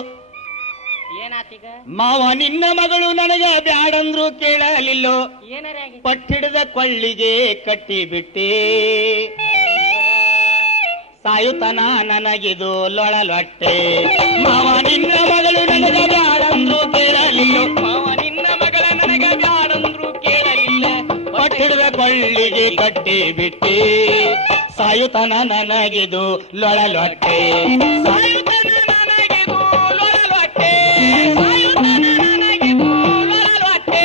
ಏನಾತೀಗ? ಮಾವ ನಿನ್ನ ಮಗಳು ನನಗ ಬ್ಯಾಡಂದ್ರು ಕೇಳಲಿಲ್ಲೋ. ಏನಾರ ಪಟ್ಟಿಡಿದ ಕೊಳ್ಳಿಗೆ ಕಟ್ಟಿ ಬಿಟ್ಟಿ. ಸಾಯುತನ ನನಗಿದು ಲೊಳಲೊಟ್ಟೆ. ಮಾವ ನಿನ್ನ ಮಗಳು ನನಗ ಬ್ಯಾಡಂದ್ರು ಕೇಳಲಿಲ್ಲೋ. ಮಾವ ನಿನ್ನ ಮಗಳ ನನಗ ಬ್ಯಾಡಂದ್ರು ಕೇಳಲಿಲ್ಲ. ಪಟ್ಟಿಡಿದ ಕೊಳ್ಳಿಗೆ ಕಟ್ಟಿ ಬಿಟ್ಟಿ. ಸಾಯುತನ ನನಗಿದು ಲೊಳಲೊಟ್ಟೆ. ಸಾಯುತನ ನನಗಿದು ಲೊಳಲೊಟ್ಟೆ. ಸಾಯುತನ ನನಗಿದು ಲೊಳಲೊಟ್ಟೆ.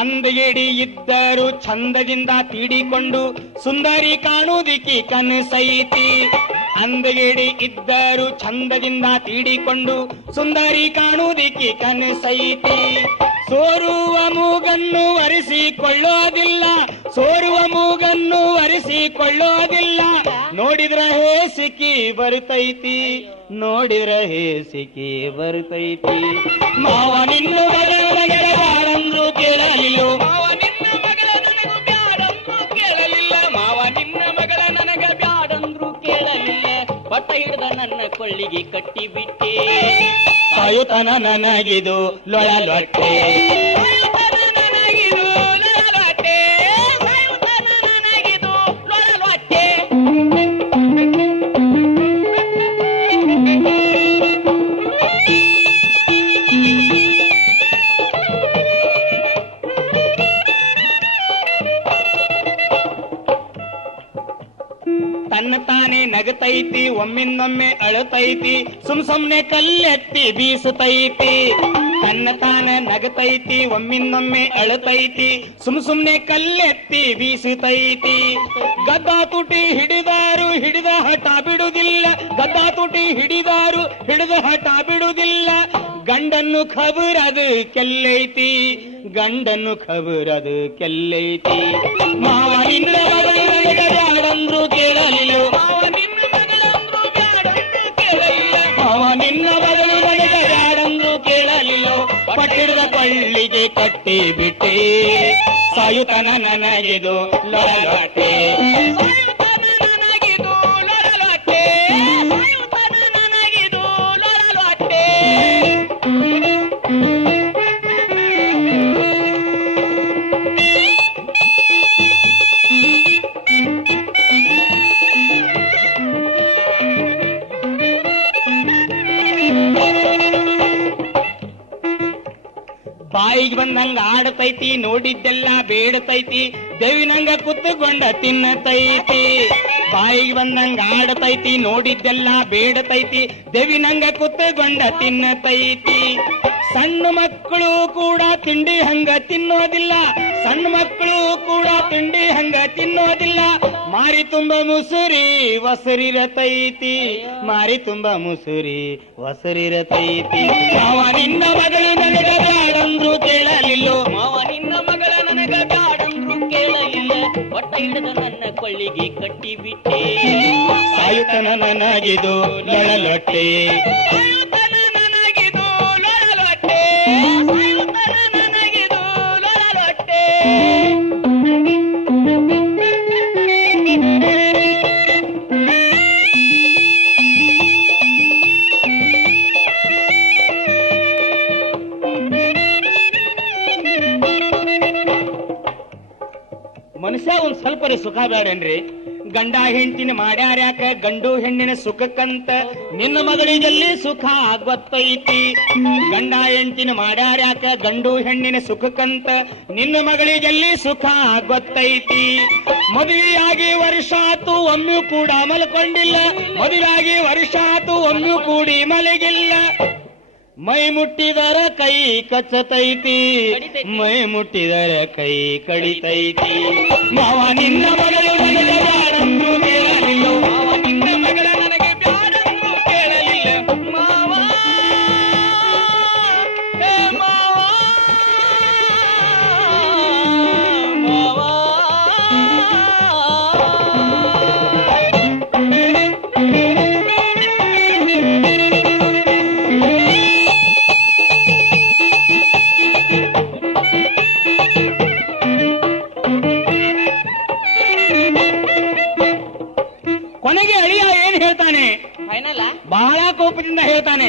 ಅಂದಗಿಡಿ ಇದ್ದರು ಚಂದದಿಂದ ತೀಡಿಕೊಂಡು ಸುಂದರಿ ಕಾಣುವುದಿಕ್ಕಿ ಕನಸೈತಿ. ಅಂದಗಿಡಿ ಇದ್ದರು ಚಂದದಿಂದ ತೀಡಿಕೊಂಡು ಸುಂದರಿ ಕಾಣುವುದಿಕ್ಕಿ ಕನಸೈತಿ. ಸೋರುವ ಮೂಗನ್ನು ಒರೆಸಿಕೊಳ್ಳೋದಿಲ್ಲ. ಸೋರುವ ಮೂಗನ್ನು ಒರೆಸಿಕೊಳ್ಳೋದಿಲ್ಲ. ನೋಡಿದ್ರ ಹೇಸಿಕಿ ಬರುತ್ತೈತಿ. ನೋಡಿದ್ರ ಹೇಸಿಕಿ ಬರುತ್ತೈತಿ. ಮಾವ ನಿನ್ನ ಬ್ಯಾಡಂದ್ರು ಕೇಳಲಿಲ್ಲೋ. ಮಾವ ನಿನ್ನ ಮಗಳ ನನಗೂ ಬ್ಯಾಡಂದ್ರು ಕೇಳಲಿಲ್ಲ. ಮಾವ ನಿನ್ನ ಮಗಳ ನನಗ ಬ್ಯಾಡಂದ್ರು ಕೇಳಲಿಲ್ಲ. ಪಟ್ಟ ಹಿಡಿದ ನನ್ನ ಕೊಳ್ಳಿಗೆ ಕಟ್ಟಿ ಬಿಟ್ಟೆ. ಸಾಯುತನ ನನಗಿದು ಲೊಳಲೊಟ್ಟೆ. ಸಾಯುತನ ನನಗಿದು ಲೊಳಲೊಟ್ಟೆ. ಸಾಯುತನ ನನಗಿದು ಲೊಳಲೊಟ್ಟೆ. ತನ್ನ ತಾನೇ ನಗತೈತಿ, ಒಮ್ಮಿಂದೊಮ್ಮೆ ಅಳುತ್ತೈತಿ, ಸುಮ್ನೆ ಕಲ್ಲೆತ್ತಿ ಬೀಸುತ್ತೈತಿ. ತನ್ನ ತಾನ ನಗತೈತಿ, ಒಮ್ಮಿಂದೊಮ್ಮೆ ಅಳುತ್ತೈತಿ, ಸುಮ್ನೆ ಕಲ್ಲೆತ್ತಿ ಬೀಸುತ್ತೈತಿ. ಗದ್ದಾ ತುಟಿ ಹಿಡಿದಾರು ಹಿಡಿದ ಹಠ ಬಿಡುವುದಿಲ್ಲ. ಗದ್ದಾ ತುಟಿ ಹಿಡಿದಾರು ಹಿಡಿದ ಹಠ ಬಿಡುವುದಿಲ್ಲ. ಗಂಡನ್ನು ಖಬರದು ಕೆಲ್ಲೈತಿ. ಗಂಡನ್ನು ಖಬರದು ಕೆಲ್ಲೈತಿ. ಮಾವ ನಿನ್ನ ಬ್ಯಾಡಂದ್ರು ಕೇಳಲಿಲ್ಲೋ. ಮಾವ ನಿನ್ನ ಮಗಳಂದ್ರು ಬ್ಯಾಡಂದ್ರು ಕೇಳಲಿಲ್ಲ. ಮಾವ ನಿನ್ನ ಮಗಳು ನನಗ ಬ್ಯಾಡಂದ್ರು ಕೇಳಲಿಲ್ಲೋ. ಪಟ್ಟಿಡಿದ ಕೊಳ್ಳಿಗೆ ಕಟ್ಟಿ ಬಿಟ್ಟೆ. ಸಾಯುತನ ನನಗಿದು ಲೊಳಲೊಟ್ಟೆ. ಸಾಯುತನ ನನಗಿದು ಲೊಳಲೊಟ್ಟೆ. ಸಾಯುತನ ನನಗಿದು ಲೊಳಲೊಟ್ಟೆ. ಬಾಯಿಗೆ ಬಂದಂಗ ಆಡತೈತಿ, ನೋಡಿದ್ದೆಲ್ಲ ಬೇಡತೈತಿ, ದೇವಿನಂಗ ಕುತ್ತುಕೊಂಡ ತಿನ್ನತೈತಿ. ಬಾಯಿಗೆ ಬಂದಂಗ ಆಡತೈತಿ, ನೋಡಿದ್ದೆಲ್ಲ ಬೇಡತೈತಿ, ದೇವಿನಂಗ ಕುತ್ತುಕೊಂಡ ತಿನ್ನತೈತಿ. ಸಣ್ಣ ಮಕ್ಕಳು ಕೂಡ ತಿಂಡಿ ಹಂಗ ತಿನ್ನೋದಿಲ್ಲ, ಸಣ್ಣ ಮಕ್ಕಳು ಕೂಡ ತಿಂಡಿ ಹಂಗ ತಿನ್ನೋದಿಲ್ಲ. ಮಾರಿ ತುಂಬ ಮುಸುರಿ ವಸರಿರತೈತಿ, ಮಾರಿ ತುಂಬ ಮುಸುರಿ ವಸರಿರತೈತಿ. ಮಾವ ನಿನ್ನ ಮಗಳು ನನಗ ಬ್ಯಾಡಂದ್ರು ಕೇಳಲಿಲ್ಲೋ, ಮಾವ ನಿನ್ನ ಮಗಳ ನನಗ ಬ್ಯಾಡಂದ್ರು ಕೇಳಲಿಲ್ಲ. ಒಟ್ಟ ಹಿಡಿದ ನನ್ನ ಕೊಳ್ಳಿಗೆ ಕಟ್ಟಿ ಬಿಟ್ಟೆ, ಸಾಯುತನ ನನಗಿದು ಲೊಳಲೊಟ್ಟೆ, ಸಾಯುತನ ನನಗಿದು ಲೊಳಲೊಟ್ಟೆ, ಸಾಯುತನ ನನಗಿದು ಲೊಳಲೊಟ್ಟೆ. ಮನುಷ್ಯ ಒಂದ್ ಸ್ವಲ್ಪ ಸುಖ ಬೇಡನ್ರಿ. ಗಂಡ ಹೆಂಡತಿನ ಮಾಡ್ಯಾರ್ಯಾಕ ಗಂಡು ಹೆಣ್ಣಿನ ಸುಖಕ್ಕಂತ, ನಿನ್ನ ಮಗಳಿಗೆಲ್ಲಿ ಸುಖ ಗೊತ್ತೈತಿ. ಗಂಡ ಹೆಂಡತಿನ ಮಾಡ್ಯಾರ್ಯಾಕ ಗಂಡು ಹೆಣ್ಣಿನ ಸುಖಕ್ಕಂತ, ನಿನ್ನ ಮಗಳಿಗೆಲ್ಲಿ ಸುಖ ಗೊತ್ತೈತಿ. ಮದುವೆಯಾಗಿ ವರ್ಷ ಆತು ಒಮ್ಮೆ ಕೂಡ ಮಲ್ಕೊಂಡಿಲ್ಲ, ಮದುವೆಯಾಗಿ ವರ್ಷ ಆತು ಒಮ್ಮೆ ಕೂಡಿ ಮಲಗಿಲ್ಲ. ಮೈ ಮುಟ್ಟಿದರ ಕೈ ಕಚ್ಚತೈತಿ, ಮೈ ಮುಟ್ಟಿದರ ಕೈ ಕಡಿತೈತಿ. ಮಾವ ನಿನ್ನ ಮಗಳು ನನಗೆ ಬ್ಯಾಡಂದ್ರು ಕೇಳಲಿಲ್ಲ, ಮಾವ ನಿನ್ನ ಮಗಳ ನನಗೆ ಬ್ಯಾಡಂದ್ರು ಕೇಳಲಿಲ್ಲ. ಮಾವ ಹೇ ಮಾವ, ಮಾವ ಕೊನೆಗೆ ಅಳಿಯ ಏನ್ ಹೇಳ್ತಾನೆ, ಬಹಳ ಕೋಪದಿಂದ ಹೇಳ್ತಾನೆ.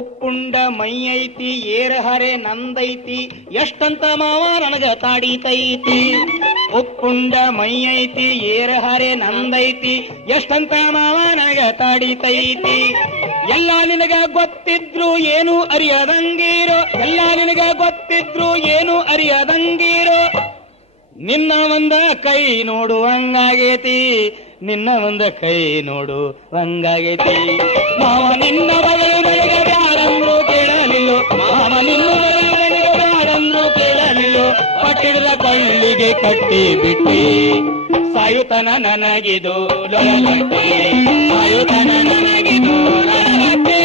ಉಪ್ಪುಂಡ ಮೈ ಐತಿ, ಏರಹರೆ ನಂದೈತಿ, ಎಷ್ಟಂತ ಮಾವ ನನಗ ತಾಡಿತೈತಿ. ಉಪ್ಪುಂಡ ಮೈ ಐತಿ, ಏರಹರೆ ನಂದೈತಿ, ಎಷ್ಟಂತ ಮಾವ ನನಗ ತಾಡಿತೈತಿ. ಎಲ್ಲ ನಿನಗ ಗೊತ್ತಿದ್ರು ಏನು ಅರಿಯದಂಗೀರೋ, ಎಲ್ಲ ನಿನಗ ಗೊತ್ತಿದ್ರು ಏನು ಅರಿಯದಂಗೀರೋ. ನಿನ್ನ ಒಂದ ಕೈ ನೋಡುವಂಗಾಗೇತಿ, ನಿನ್ನ ಒಂದ ಕೈ ನೋಡುವಂಗಾಗೇತಿ. ಮಾವ ನಿನ್ನ ಮಗಳು ನನಗೆ ಬ್ಯಾಡಂದ್ರು ಕೇಳಲಿಲ್ಲ, ಮಾವ ನಿನ್ನ ಮಗಳು ನನಗೆ ಬ್ಯಾಡಂದ್ರು ಕೇಳಲಿಲ್ಲ. ಪಟ್ಟಿಡಿದ ಕೊಳ್ಳಿಗೆ ಕಟ್ಟಿ ಬಿಟ್ಟಿ, ಸಾಯುತನ ನನಗಿದು ಲೊಳಲೊಟ್ಟೆ, ಸಾಯುತನ ನನಗಿದು ಲೊಳಲೊಟ್ಟೆ,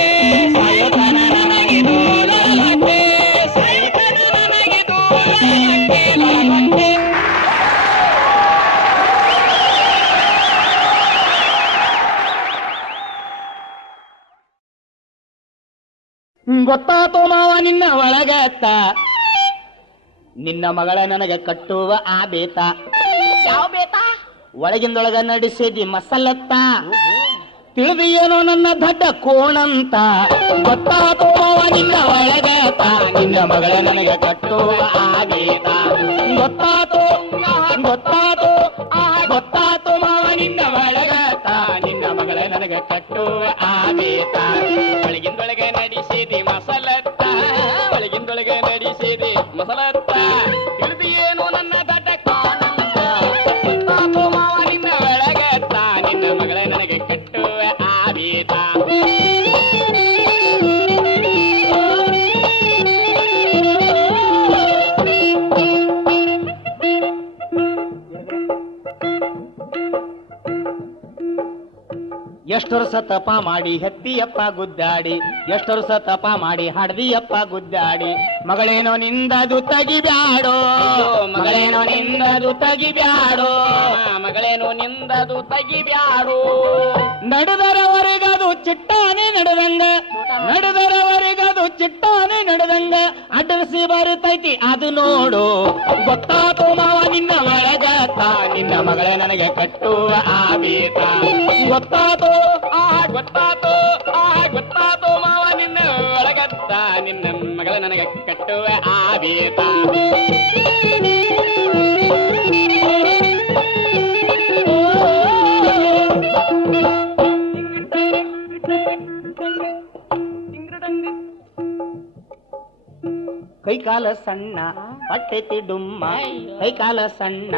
ಸಾಯುತನ ನನಗಿದು ಲೊಳಲೊಟ್ಟೆ, ಸಾಯುತನ ನನಗಿದು ಲೊಳಲೊಟ್ಟೆ, ಲೊಳಲೊಟ್ಟೆ. ಗೊತ್ತಾತೋ ಮಾವ ನಿನ್ನ ಒಳಗತ್ತ, ನಿನ್ನ ಮಗಳ ನನಗ ಕಟ್ಟುವ ಆ ಬೇತ. ಯಾವ ಬೇತ? ಒಳಗಿಂದೊಳಗ ನಡೆಸಿದಿ ಮಸಲತ್ತ, ತಿಳಿದು ಏನೋ ನನ್ನ ದಡ್ಡ ಕೋಣಂತ. ಗೊತ್ತಾತೋ ಮಾವ ನಿನ್ನ ಒಳಗತ್ತ, ನಿನ್ನ ಮಗಳ ನನಗ ಕಟ್ಟುವ ಆ ಬೇತ. ಗೊತ್ತಾತೋ ಗೊತ್ತಾತೋ ಗೊತ್ತಾತೋ ಮಾವ ನಿನ್ನ ಒಳಗತ್ತ, ನಿನ್ನ ಮಗಳ ನನಗ ಕಟ್ಟುವ ಆ ಬೇತ. ಒಳಗಿಂದೊಳಗೆ ನಡೆಸಿದಿ ಮಸಲತ್ತ, ಒಳಗಿಂದೊಳಗೆ ನಡೆಸಿದಿ ಮಸಲತ್ತ, ತಿಳಿದು ಏನು ನನ್ನ ದಡ್ಡ ಕಾಣಂತ. ಗೊತ್ತಾತೋ ಮಾವ ನಿನ್ನ ಒಳಗತ್ತ, ನಿನ್ನ ಮಗಳ ನನಗೆ ಕಟ್ಟುವ ಆ ಬೇತ. ಎಷ್ಟು ವರ್ಷ ತಪ ಮಾಡಿ ಹೆತ್ತಿಯಪ್ಪ ಗುದ್ದಾಡಿ, ಎಷ್ಟು ವರ್ಷ ತಪ ಮಾಡಿ ಹಡ್ದಿಯಪ್ಪ ಗುದ್ದಾಡಿ. ಮಗಳೇನೋ ನಿಂದದು ತಗಿಬ್ಯಾಡೋ, ಮಗಳೇನೋ ನಿಂದದು ತಗಿಬ್ಯಾಡೋ, ಮಗಳೇನೋ ನಿಂದದು ತಗಿಬ್ಯಾಡೋ. ನಡೆದರವರೆಗದು ಚಿಟ್ಟಾನೆ ನಡೆದಂಗ, ನಡೆದರವರೆಗದು ಚಿಟ್ಟಾನೆ ನಡೆದಂಗ, ಅಡ್ಡರಿಸಿ ಬರುತ್ತೈತಿ ಅದು ನೋಡು. ಗೊತ್ತಾತೋ ಮಾವ ನಿನ್ನ ಒಳಗತ್ತ, ನಿನ್ನ ಮಗಳ ನನಗೆ ಕಟ್ಟುವ ಆ ಬೇತ. ಗೊತ್ತಾತೋ ಗೊತ್ತಾತೋ ಗೊತ್ತಾತೋ ಮಾವ ನಿನ್ನ ಒಳಗತ್ತ, ನಿನ್ನ ಮಗಳ ನನಗೆ ಕಟ್ಟುವ ಆ ಬೇತ. ಕೈಕಾಲ ಸಣ್ಣ ಪಟ್ಟೈತಿ ಡುಮ್ಮ, ಕೈಕಾಲ ಸಣ್ಣ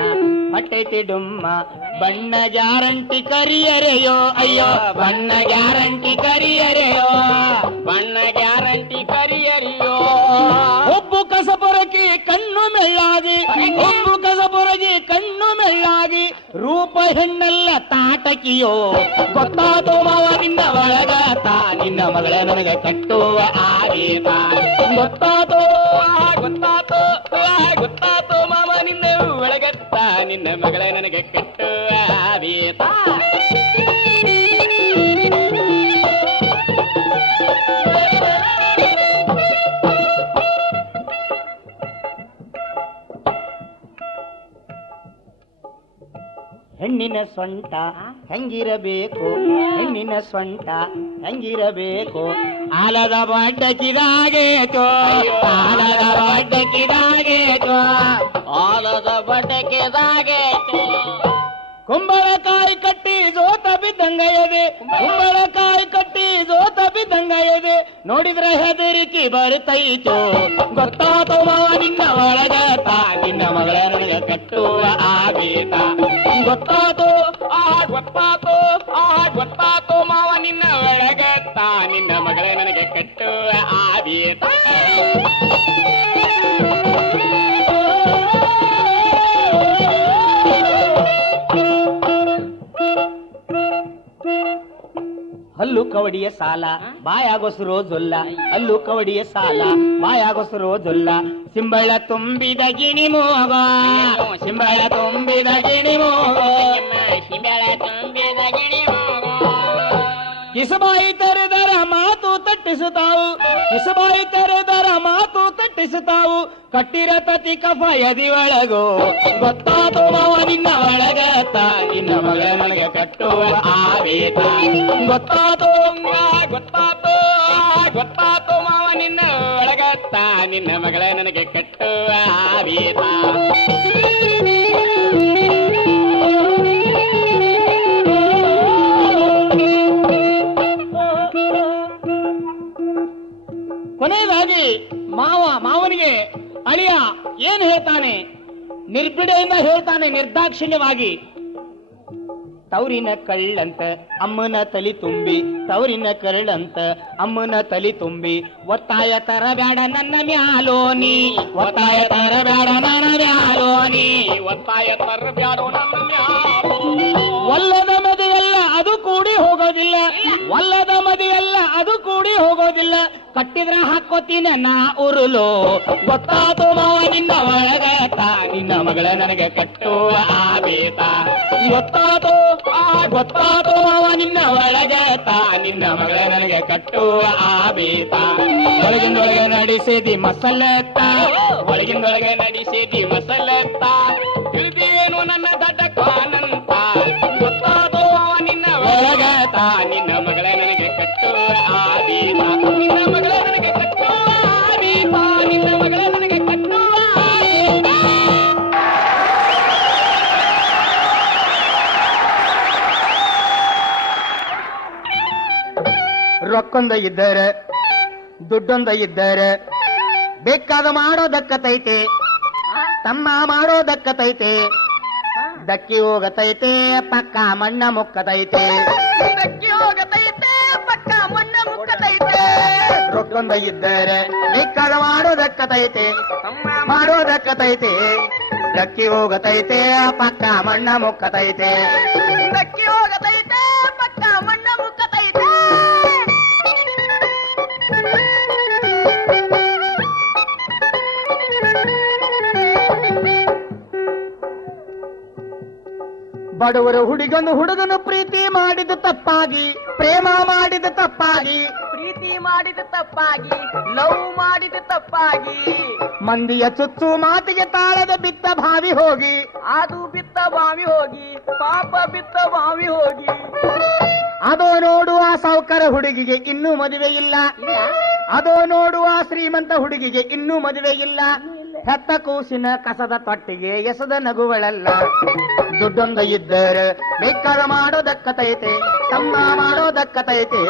ಪಟ್ಟೈತಿ ಡುಮ್ಮ. ಬಣ್ಣ ಗ್ಯಾರಂಟಿ ಕರಿಯರೆಯೋ ಅಯ್ಯೋ, ಬಣ್ಣ ಗ್ಯಾರಂಟಿ ಕರಿಯರೆಯೋ, ಬಣ್ಣ ಗ್ಯಾರಂಟಿ ಕರಿಯರೆಯೋ. ಒಬ್ಬು ಕಸಬೊರಗಿ ಕಣ್ಣು ಮೆಳ್ಳಾಗಿ, ಒಬ್ಬು ಕಸಬೊರಗಿ ಕಣ್ಣು ಮೆಳ್ಳಾಗಿ, ರೂಪ ಹೆಣ್ಣಲ್ಲ ತಾಟಕಿಯೋ. ಗೊತ್ತಾತೋ ಮಾವ ನಿನ್ನ ಒಳಗಾತ, ನಿನ್ನ ಮಗಳ ನನಗೆ ಕಟ್ಟುವ ಆವೇತ. ಗೊತ್ತಾತೋ ಗೊತ್ತಾತೋ ಗೊತ್ತಾತೋ ಮಾವ ನಿನ್ನ ಒಳಗತ್ತ, ನಿನ್ನ ಮಗಳ ನನಗೆ ಕಟ್ಟುವ ಆವೇತ. ಹೆಣ್ಣಿನ ಸೊಂಟ ಹೆಂಗಿರಬೇಕು, ಹೆಣ್ಣಿನ ಸೊಂಟ ಹೆಂಗಿರಬೇಕು. ಆಲದ ಬಡ್ಡಕ್ಕಿದಾಗೇತೋ, ಆಲದ ಬಡ್ಡಕ್ಕಿದಾಗೇತೋ, ಆಲದ ಬಡ್ಡಕ್ಕಿದಾಗೇತೋ. ಕುಂಬಳಕಾಯಿ ಕಟ್ಟಿ ಜೋತ ಬಿದ್ದಂಗ ಎದೆ, ಕುಂಬಳಕಾಯಿ ಕಟ್ಟಿ ಜೋತ ಬಿದ್ದಂಗ ಎದೆ. ನೋಡಿದ್ರ ಹೆದರಿಕೆ ಬರ್ತೈತೋ. ಗೊತ್ತಾತೋ ಮಾವ ನಿನ್ನ ಒಳಗತ, ನಿನ್ನ ಮಗಳ ನನಗೆ ಕಟ್ಟುವ ಆವೇತ. ಗೊತ್ತಾತೋ ಗೊತ್ತಾತೋ ಗೊತ್ತಾತೋ ಮಾವ ನಿನ್ನ ಒಳಗತ್ತ, ನಿನ್ನ ಮಗಳ ನನಗೆ ಕಟ್ಟುವ ಆವೇತ. ಹಲ್ಲು ಕವಡಿಯ ಸಾಲ ಬಾಯಾಗೊಸರೋ ಜೊಲ್ಲ, ಹಲ್ಲು ಕವಡಿಯ ಸಾಲ ಬಾಯಾಗೊಸರೋ ಜೊಲ್ಲ. ಸಿಂಬಳ ತುಂಬಿದ ಗಿಣಿ ಮೋಗ, ಸಿಂಬಳ ತುಂಬಿದ ಗಿಣಿ ಮೋಗ, ಸಿಂಬಳ ತುಂಬಿದ ಗಿಣಿ ಮೋಗ. ಕಿಸಬಾಯಿ ತೆರೆದರ ಮಾತು ತಟ್ಟಿಸುತ್ತಾವು, ಕಿಸಬಾಯಿ ತೆರೆದರ ಮಾತು ತಟ್ಟಿಸುತ್ತಾವು. ಕಟ್ಟಿರ ತತಿ ಕಫ ಎದಿ ಒಳಗೋ. ಗೊತ್ತಾತೋ ಮಾವ ನಿನ್ನ ಒಳಗತ್ತ, ನಿನ್ನ ಮಗಳ ನನಗೆ ಕಟ್ಟುವ ಆವೇತ. ಗೊತ್ತಾತೋ ಗೊತ್ತಾತೋ ಗೊತ್ತಾತೋ ಮಾವ ನಿನ್ನ ಒಳಗತ್ತ, ನಿನ್ನ ಮಗಳ ನನಗೆ ಕಟ್ಟುವ ಆವೇತ. ಕೊನೆಯದಾಗಿ ಮಾವನಿಗೆ ಅಳಿಯ ಏನ್ ಹೇಳ್ತಾನೆ, ನಿರ್ಭಿಡೆಯಿಂದ ಹೇಳ್ತಾನೆ, ನಿರ್ದಾಕ್ಷಿಣ್ಯವಾಗಿ. ತವರಿನ ಕಳ್ಳಂತ ಅಮ್ಮನ ತಲಿ ತುಂಬಿ, ತವರಿನ ಕಳ್ಳಂತ ಅಮ್ಮನ ತಲಿ ತುಂಬಿ. ಒತ್ತಾಯ ತರಬೇಡ ನನ್ನ ಮ್ಯಾಲೋನಿ, ಒತ್ತಾಯ ತರಬೇಡ ನನ್ನ ಮ್ಯಾಲೋನಿ, ಒತ್ತಾಯ ತರಬೇಡ ನನ್ನ ಮ್ಯಾಲೋ. ಒಲ್ಲದ ಮದುವೆಲ್ಲ ಅದು ಕೂಡಿ ಹೋಗೋದಿಲ್ಲ, ಒಲ್ಲದ ಮದುವೆಲ್ಲ ಅದು ಕೂಡಿ ಹೋಗೋದಿಲ್ಲ. ಕಟ್ಟಿದ್ರ ಹಾಕೋತೀನ ನಾ ಉರುಳು. ಗೊತ್ತಾತೋ ಮಾವ ನಿನ್ನ ಒಳಗತ, ನಿನ್ನ ಮಗಳ ನನಗೆ ಕಟ್ಟುವ ಆವೇತ. ಗೊತ್ತಾತೋ ಗೊತ್ತಾತೋ ಮಾವ ನಿನ್ನ ಒಳಗತ, ನಿನ್ನ ಮಗಳ ನನಗೆ ಕಟ್ಟುವ ಆವೇತ. ಒಳಗಿಂದೊಳಗೆ ನಡೆಸಿದಿ ಮಸಲತ್ತ, ಒಳಗಿಂದೊಳಗೆ ನಡೆಸಿದಿ ಮಸಲತ್ತ. ತಿಳಿದೇನು ನನ್ನ ದಡ್ಡ ಕಾನಂತ. ಗೊತ್ತಾತೋ ಮಾವ ನಿನ್ನ ಒಳಗತ, ನಿನ್ನ ಮಗಳ ನನಗೆ ಕಟ್ಟುವ ಆವೇತ. ನಿನ್ನ ಮಗಳ ನನಗೆ ಕಟ್ಟುವ ಆವೇತ, ನಿನ್ನ ಮಗಳ ನನಗೆ ಕಟ್ಟುವ ಆವೇತ. ರೊಕ್ಕೊಂದ ಇದ್ದಾರೆ, ದುಡ್ಡೊಂದ ಇದ್ದಾರೆ, ಬೇಕಾದ ಮಾಡೋದಕ್ಕತೈತೆ, ತಮ್ಮ ಮಾಡೋದಕ್ಕತೈತೆ. ದಕ್ಕಿ ಹೋಗತೈತೆ ಪಕ್ಕ ಮಣ್ಣ ಮುಕ್ಕತೈತೆ, ದಕ್ಕಿ ಹೋಗತೈತೆ ಪಕ್ಕ ಮಣ್ಣ ಮುಕ್ಕತೈತೆ. ರೊಕ್ಕೊಂದ ಇದ್ದಾರೆ, ಬೇಕಾದ ಮಾಡೋದಕ್ಕತೈತೆ, ತಮ್ಮ ಮಾಡೋದಕ್ಕತೈತೆ. ದಕ್ಕಿ ಹೋಗತೈತೆ ಪಕ್ಕ ಮಣ್ಣ ಮುಕ್ಕತೈತೆ, ದಕ್ಕಿ ಹೋಗತೈತೆ ಪಕ್ಕ ಮಣ್ಣ ಮುಕ್ಕತೈತೆ. ಬಡವರ ಹುಡುಗನು ಪ್ರೀತಿ ಮಾಡಿದ ತಪ್ಪಾಗಿ, ಪ್ರೇಮ ಮಾಡಿದ ತಪ್ಪಾಗಿ, ಪ್ರೀತಿ ಮಾಡಿದ ತಪ್ಪಾಗಿ, ಲವ್ ಮಾಡಿದ ತಪ್ಪಾಗಿ. ಮಂದಿಯ ಚುಚ್ಚು ಮಾತಿಗೆ ತಾಳದ ಬಿತ್ತ ಭಾವಿ ಹೋಗಿ, ಅದು ಬಿತ್ತ ಬಾವಿ ಹೋಗಿ, ಪಾಪ ಬಿತ್ತ ಬಾವಿ ಹೋಗಿ. ಅದೋ ನೋಡುವ ಸಾವುಕಾರ ಹುಡುಗಿಗೆ ಇನ್ನೂ ಮದುವೆ ಇಲ್ಲ, ಅದೋ ನೋಡುವ ಶ್ರೀಮಂತ ಹುಡುಗಿಗೆ ಇನ್ನೂ ಮದುವೆ ಇಲ್ಲ. ಹೆತ್ತ ಕೂಸಿನ ಕಸದ ತೊಟ್ಟಿಗೆ ಎಸದ ನಗುಗಳಲ್ಲ. ದುಡ್ಡೊಂದ ಇದ್ದರೆ ಬೇಕಾದ ಮಾಡೋದಕ್ಕತೈತೆ, ತಮ್ಮ ಮಾಡೋದಕ್ಕತೈತೆ.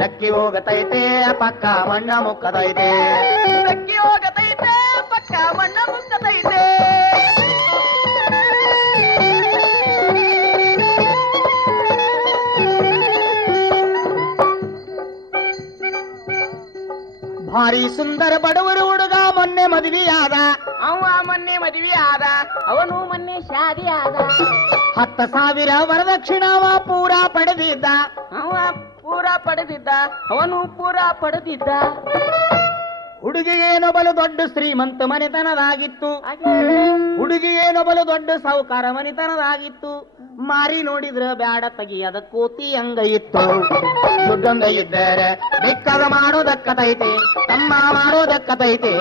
ದಕ್ಕಿ ಹೋಗತೈತೆ ಪಕ್ಕ ಮಣ್ಣ ಮುಕ್ಕತೈತೆ, ದಕ್ಕಿ ಹೋಗತೈತೆ ಹೋಗತೈತೆ ಪಕ್ಕ ಮಣ್ಣ ಮುಕ್ಕತೈತೆ ಭಾರಿ ಸುಂದರ ಬಡವರು ಹುಡುಗ ಮೊನ್ನೆ ಮದುವೆಯಾದ ಅವ ಮೊನ್ನೆ ಮದುವೆ ಆದ ಅವನು ಮೊನ್ನೆ ಶಾದಿ ಆದ 10,000 ವರದಕ್ಷಿಣವ ಪೂರಾ ಪಡೆದಿದ್ದ ಅವ ಪೂರಾ ಪಡೆದಿದ್ದ ಅವನು ಪೂರಾ ಪಡೆದಿದ್ದ ಹುಡುಗಿ ಏನೋ ಬಲು ದೊಡ್ಡ ಶ್ರೀಮಂತ ಮನೆತನದಾಗಿತ್ತು ಹುಡುಗಿ ಏನೋ ಬಲು ದೊಡ್ಡ ಸಾಹುಕಾರ ಮನೆತನದಾಗಿತ್ತು ಮಾರಿ ನೋಡಿದ್ರ ಬ್ಯಾಡ ತೆಗಿಯದ ಕೋತಿ ಹಂಗ ಇತ್ತು ದುಡ್ಡೊಂದ ಇದ್ದರೆ ಬೆಕ್ಕದ ಮಾಡೋದಕ್ಕತೈತೆ ತಮ್ಮ ಮಾಡೋದಕ್ಕತೈತೆ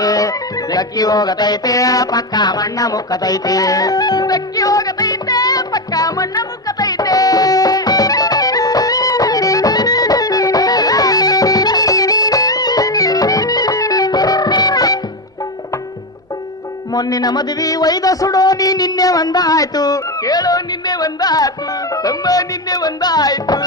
ಬೆಕ್ಕಿ ಹೋಗತೈತೆ ಪಕ್ಕ ಮಣ್ಣ ಮುಕ್ಕತೈತೆ ಬೆಕ್ಕಿ ಹೋಗತೈತೆ ಪಕ್ಕ ಮಣ್ಣ ಮುಕ್ಕತೈತೆ ಮೊನ್ನಿನ ಮದುವೆ ವೈದ ಸುಡೋ ನೀ ನಿನ್ನೆ ಒಂದಾಯ್ತು ಕೇಳೋ ನಿನ್ನೆ ಒಂದಾಯ್ತು ತಮ್ಮ ನಿನ್ನೆ ಒಂದಾಯ್ತು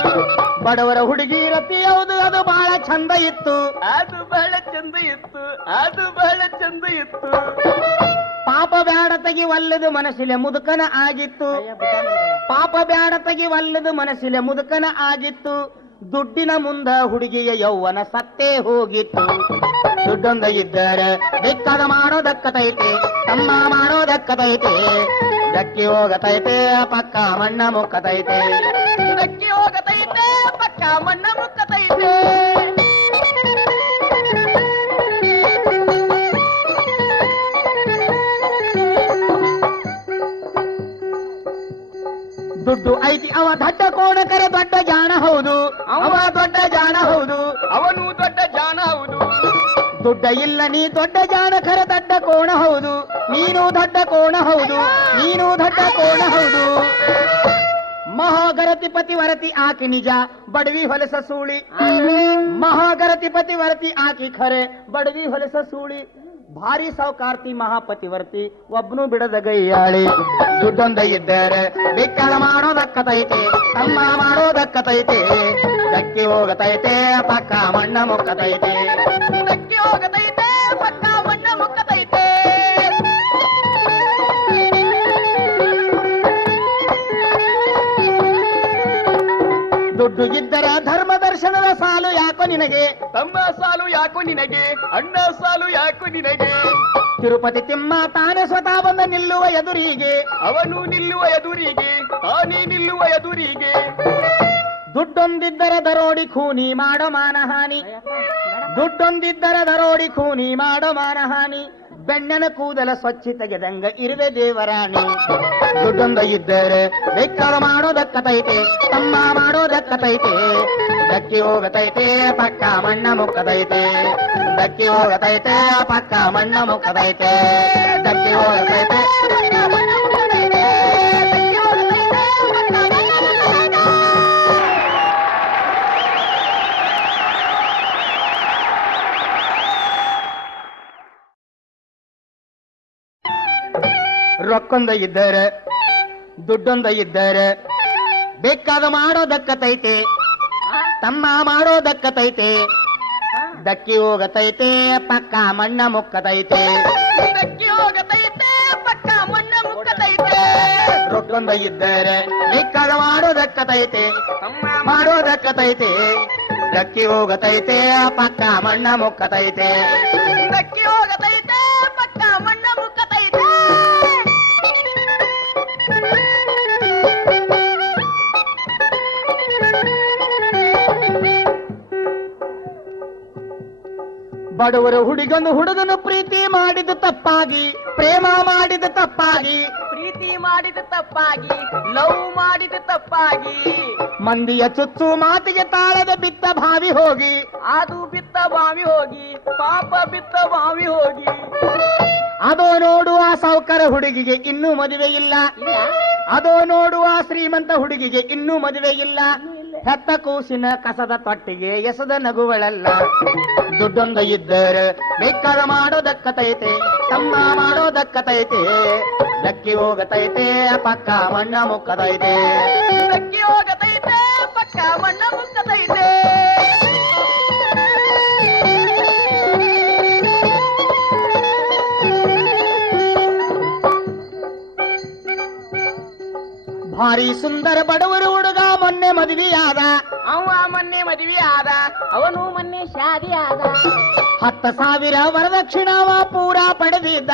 ಬಡವರ ಹುಡುಗಿ ರತಿ ಯಾವುದು ಅದು ಬಹಳ ಚಂದ ಇತ್ತು ಅದು ಬಹಳ ಚಂದ ಇತ್ತು ಅದು ಬಹಳ ಚಂದ ಇತ್ತು ಪಾಪ ಬ್ಯಾಡ ತೆಗಿ ಒಲ್ಲದು ಮನಸ್ಸಿಲೆ ಮುದುಕನ ಆಗಿತ್ತು ಪಾಪ ಬ್ಯಾಡ ತೆಗಿ ಒಲ್ಲದು ಮನಸ್ಸಿಲೆ ಮುದುಕನ ಆಗಿತ್ತು ದುಡ್ಡಿನ ಮುಂದ ಹುಡುಗಿಯ ಯೌವನ ಸತ್ತೇ ಹೋಗಿತ್ತು ದುಡ್ಡೊಂದ ಇದ್ದರೆ ಬೆಕ್ಕದ ಮಾಡೋದಕ್ಕತೈತೆ ತಮ್ಮ ಮಾಡೋದಕ್ಕತೈತೆ ದಕ್ಕಿ ಹೋಗತೈತೆ ಪಕ್ಕ ಮಣ್ಣ ಮುಕ್ಕತೈತೆ ಬೆಕ್ಕಿ ಹೋಗತೈತೆ ಪಕ್ಕ ಮಣ್ಣ ಮುಕ್ಕತೈತೆ ದುಡ್ಡು ಐತಿ ಅವ ದಡ್ಡ ಕೋಣಕರ ದೊಡ್ಡ ಜಾಣ ಹೌದು ಅವ ದೊಡ್ಡ ಜಾಣ ಹೌದು ಅವನು ದೊಡ್ಡ ಜಾಣ ಹೌದು ದುಡ್ಡ ಇಲ್ಲ ನೀ ದೊಡ್ಡ ಜಾಣಕರ ದಡ್ಡ ಕೋಣ ಹೌದು ನೀನು ದೊಡ್ಡ ಕೋಣ ಹೌದು ನೀನು ದೊಡ್ಡ ಕೋಣ ಹೌದು ಮಹಾಗರತಿ ಪತಿವರತಿ ಆಕಿ ನಿಜ ಬಡವಿ ಹೊಲಸ ಸೂಳಿ ಮಹಾಗರತಿ ಪತಿವರತಿ ಆಕಿ ಖರೆ ಬಡವಿ ಹೊಲಸ ಸೂಳಿ ಭಾರಿ ಸಾವುಕಾರ್ತಿ ಮಹಾಪತಿವರ್ತಿ ಒಬ್ನು ಬಿಡದ ಗೈಯಾಳಿ ದುಡ್ಡೊಂದ ಇದ್ದರೆ ಬೆಕ್ಕದ ಮಾಡೋದಕ್ಕತೈತೆ ತಮ್ಮ ಮಾಡೋದಕ್ಕತೈತೆ ದಕ್ಕಿ ಹೋಗತೈತೆ ಪಕ್ಕ ಮಣ್ಣ ಮುಕ್ಕತೈತೆ ಬೆಕ್ಕಿ ಹೋಗತೈತೆ ಪಕ್ಕ ಮಣ್ಣ ಮುಕ್ಕತೈತೆ ದುಡ್ಡು ಇದ್ದರ ಧರ್ಮ ದರ್ಶನದ ಸಾಲು ಯಾಕೋ ನಿನಗೆ ತಮ್ಮ ಸಾಲು ಯಾಕೋ ನಿನಗೆ ಅಣ್ಣ ಸಾಲು ಯಾಕೋ ನಿನಗೆ ತಿರುಪತಿ ತಿಮ್ಮ ತಾನೇ ಸ್ವತಃ ಬಂದ ನಿಲ್ಲುವ ಎದುರಿಗೆ ಅವನು ನಿಲ್ಲುವ ಎದುರಿಗೆ ತಾನೇ ನಿಲ್ಲುವ ಎದುರಿಗೆ ದುಡ್ಡೊಂದಿದ್ದರ ದರೋಡಿ ಖೂನಿ ಮಾಡೋ ಮಾನಹಾನಿ ದುಡ್ಡೊಂದಿದ್ದರ ದರೋಡಿ ಖೂನಿ ಮಾಡೋ ಮಾನಹಾನಿ ಬೆಣ್ಣನ ಕೂದಲ ಸ್ವಚ್ಛ ತೆಗೆದಂಗ ಇರುವೆ ದೇವರಾಣಿ ದುಡ್ಡೊಂದ ಇದ್ದರೆ ಬೆಕ್ಕದ ಮಾಡೋದಕ್ಕತೈತೆ ತಮ್ಮ ಮಾಡೋದಕ್ಕತೈತೆ ದಕ್ಕಿ ಹೋಗತೈತೆ ಪಕ್ಕ ಮಣ್ಣ ಮುಕ್ಕತೈತೆ ದಕ್ಕಿ ಹೋಗತೈತೆ ಪಕ್ಕ ಮಣ್ಣ ಮುಕ್ಕತೈತೆ ದಕ್ಕಿ ಹೋಗತೈತೆ ರೊಕ್ಕೊಂದ ಇದ್ದರೆ ದುಡ್ಡೊಂದ ಇದ್ದರೆ ಬೇಕಾದ ಮಾಡೋದಕ್ಕತೈತೆ ತಮ್ಮ ಮಾಡೋದಕ್ಕತೈತೆ ದಕ್ಕಿ ಹೋಗತೈತೆ ಪಕ್ಕ ಮಣ್ಣ ಮುಕ್ಕತೈತೆ ಬೆಕ್ಕಿ ಹೋಗತೈತೆ ಪಕ್ಕ ಮಣ್ಣ ಮುಕ್ಕತೈತೆ ರೊಕ್ಕೊಂದ ಇದ್ದರೆ ಬೇಕಾದ ಮಾಡೋದಕ್ಕತೈತೆ ತಮ್ಮ ಮಾಡೋದಕ್ಕತೈತೆ ದಕ್ಕಿ ಹೋಗತೈತೆ ಪಕ್ಕ ಮಣ್ಣ ಮುಕ್ಕತೈತೆ ಬೆಕ್ಕಿ ಹೋಗತೈತೆ ಪಕ್ಕ ಮಣ್ಣ ಮುಕ್ಕತೈತೆ ಬಡವರು ಹುಡುಗನು ಪ್ರೀತಿ ಮಾಡಿದ ತಪ್ಪಾಗಿ ಪ್ರೇಮ ಮಾಡಿದ ತಪ್ಪಾಗಿ ಪ್ರೀತಿ ಮಾಡಿದ ತಪ್ಪಾಗಿ ಲವ್ ಮಾಡಿದ ತಪ್ಪಾಗಿ ಮಂದಿಯ ಚುಚ್ಚು ಮಾತಿಗೆ ತಾಳದ ಬಿತ್ತ ಭಾವಿ ಹೋಗಿ ಅದು ಬಿತ್ತ ಬಾವಿ ಹೋಗಿ ಪಾಪ ಬಿತ್ತ ಬಾವಿ ಹೋಗಿ ಅದೋ ನೋಡುವ ಸಾವುಕಾರ ಹುಡುಗಿಗೆ ಇನ್ನೂ ಮದುವೆ ಇಲ್ಲ ಅದೋ ನೋಡುವ ಶ್ರೀಮಂತ ಹುಡುಗಿಗೆ ಇನ್ನೂ ಮದುವೆ ಇಲ್ಲ ಹೆತ್ತ ಕೂಸಿನ ಕಸದ ತೊಟ್ಟಿಗೆ ಎಸದ ನಗುಗಳಲ್ಲ ದುಡ್ಡೊಂದ ಇದ್ದರೆ ಬೇಕಾದ ಮಾಡೋದಕ್ಕತೈತೆ ತಮ್ಮ ಮಾಡೋದಕ್ಕತೈತೆ ದಕ್ಕಿ ಹೋಗತೈತೆ ಪಕ್ಕ ಮಣ್ಣ ಮುಕ್ಕತೈತೆ ಬೆಕ್ಕಿ ಹೋಗತೈತೆ ಪಕ್ಕ ಮಣ್ಣ ಮುಕ್ಕತೈತೆ ಭಾರಿ ಸುಂದರ ಬಡವರು ಹುಡುಗ ಮೊನ್ನೆ ಮದುವೆಯಾದ. ಅವ ಮೊನ್ನೆ ಮದುವೆ ಆದ, ಅವನು ಮೊನ್ನೆ ಶಾದಿ ಆದ. 10,000 ವರದಕ್ಷಿಣಾವ ಪೂರಾ ಪಡೆದಿದ್ದ.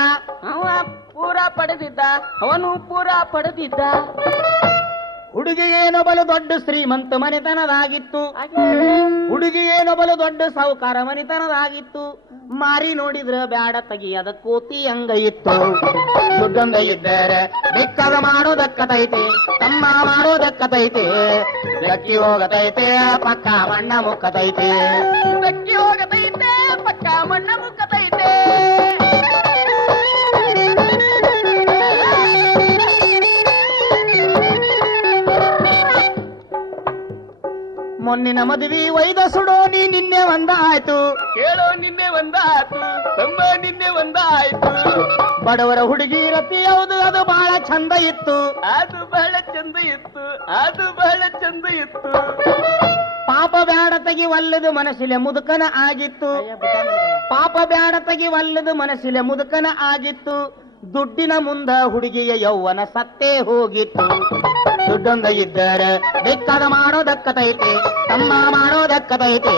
ಅವ ಪೂರ ಪಡೆದಿದ್ದ, ಅವನು ಪೂರ ಪಡೆದಿದ್ದ. ಹುಡುಗಿಗೇನೋ ಬಲು ದೊಡ್ಡ ಶ್ರೀಮಂತ ಮನೆತನದಾಗಿತ್ತು. ಹುಡುಗಿಗೇನೋ ಬಲು ದೊಡ್ಡ ಸಾಹುಕಾರ ಮನೆತನದಾಗಿತ್ತು. ಮಾರಿ ನೋಡಿದ್ರ ಬ್ಯಾಡ ತೆಗಿಯದ ಕೋತಿ ಹಂಗ ಇತ್ತು. ದುಡ್ಡಂಗ ಇದ್ದರೆ ಬೆಕ್ಕದ ಮಾಡೋದಕ್ಕತೈತೆ, ತಮ್ಮ ಮಾಡೋದಕ್ಕತೈತೆ. ಬೆಕ್ಕಿ ಹೋಗತೈತೆ ಪಕ್ಕ ಮಣ್ಣ ಮುಕ್ಕತೈತೆ. ಬೆಕ್ಕಿ ಹೋಗತೈತೆ ಪಕ್ಕ ಮಣ್ಣ ಮುಕ್ಕತೈತೆ. ಮೊನ್ನಿನ ಮದುವೆ ಒಯ್ದ ಸುಡೋನಿ ನಿನ್ನೆ ಒಂದಾಯ್ತು. ಕೇಳೋ ನಿನ್ನೆ ಒಂದಾಯ್ತು, ತಮ್ಮ ನಿನ್ನೆ ಒಂದಾಯ್ತು. ಬಡವರ ಹುಡುಗಿ ರತಿ ಯಾವುದು ಅದು ಬಹಳ ಚಂದ ಇತ್ತು. ಅದು ಬಹಳ ಚಂದ ಇತ್ತು, ಅದು ಬಹಳ ಚಂದ ಇತ್ತು. ಪಾಪ ಬ್ಯಾಡ ತೆಗಿ ಒಲ್ಲದು ಮನಸ್ಸಿಲೆ ಮುದುಕನ ಆಗಿತ್ತು. ಪಾಪ ಬ್ಯಾಡ ತೆಗಿ ಒಲ್ಲದು ಮನಸ್ಸಿಲೆ ಮುದುಕನ ಆಗಿತ್ತು. ದುಡ್ಡಿನ ಮುಂದ ಹುಡುಗಿಯ ಯೌವನ ಸತ್ತೇ ಹೋಗಿತ್ತು. ದುಡ್ಡೊಂದ ಇದ್ದರೆ ಬೆಕ್ಕದ ಮಾಡೋದಕ್ಕತೈತೆ, ತಮ್ಮ ಮಾಡೋದಕ್ಕತೈತೆ.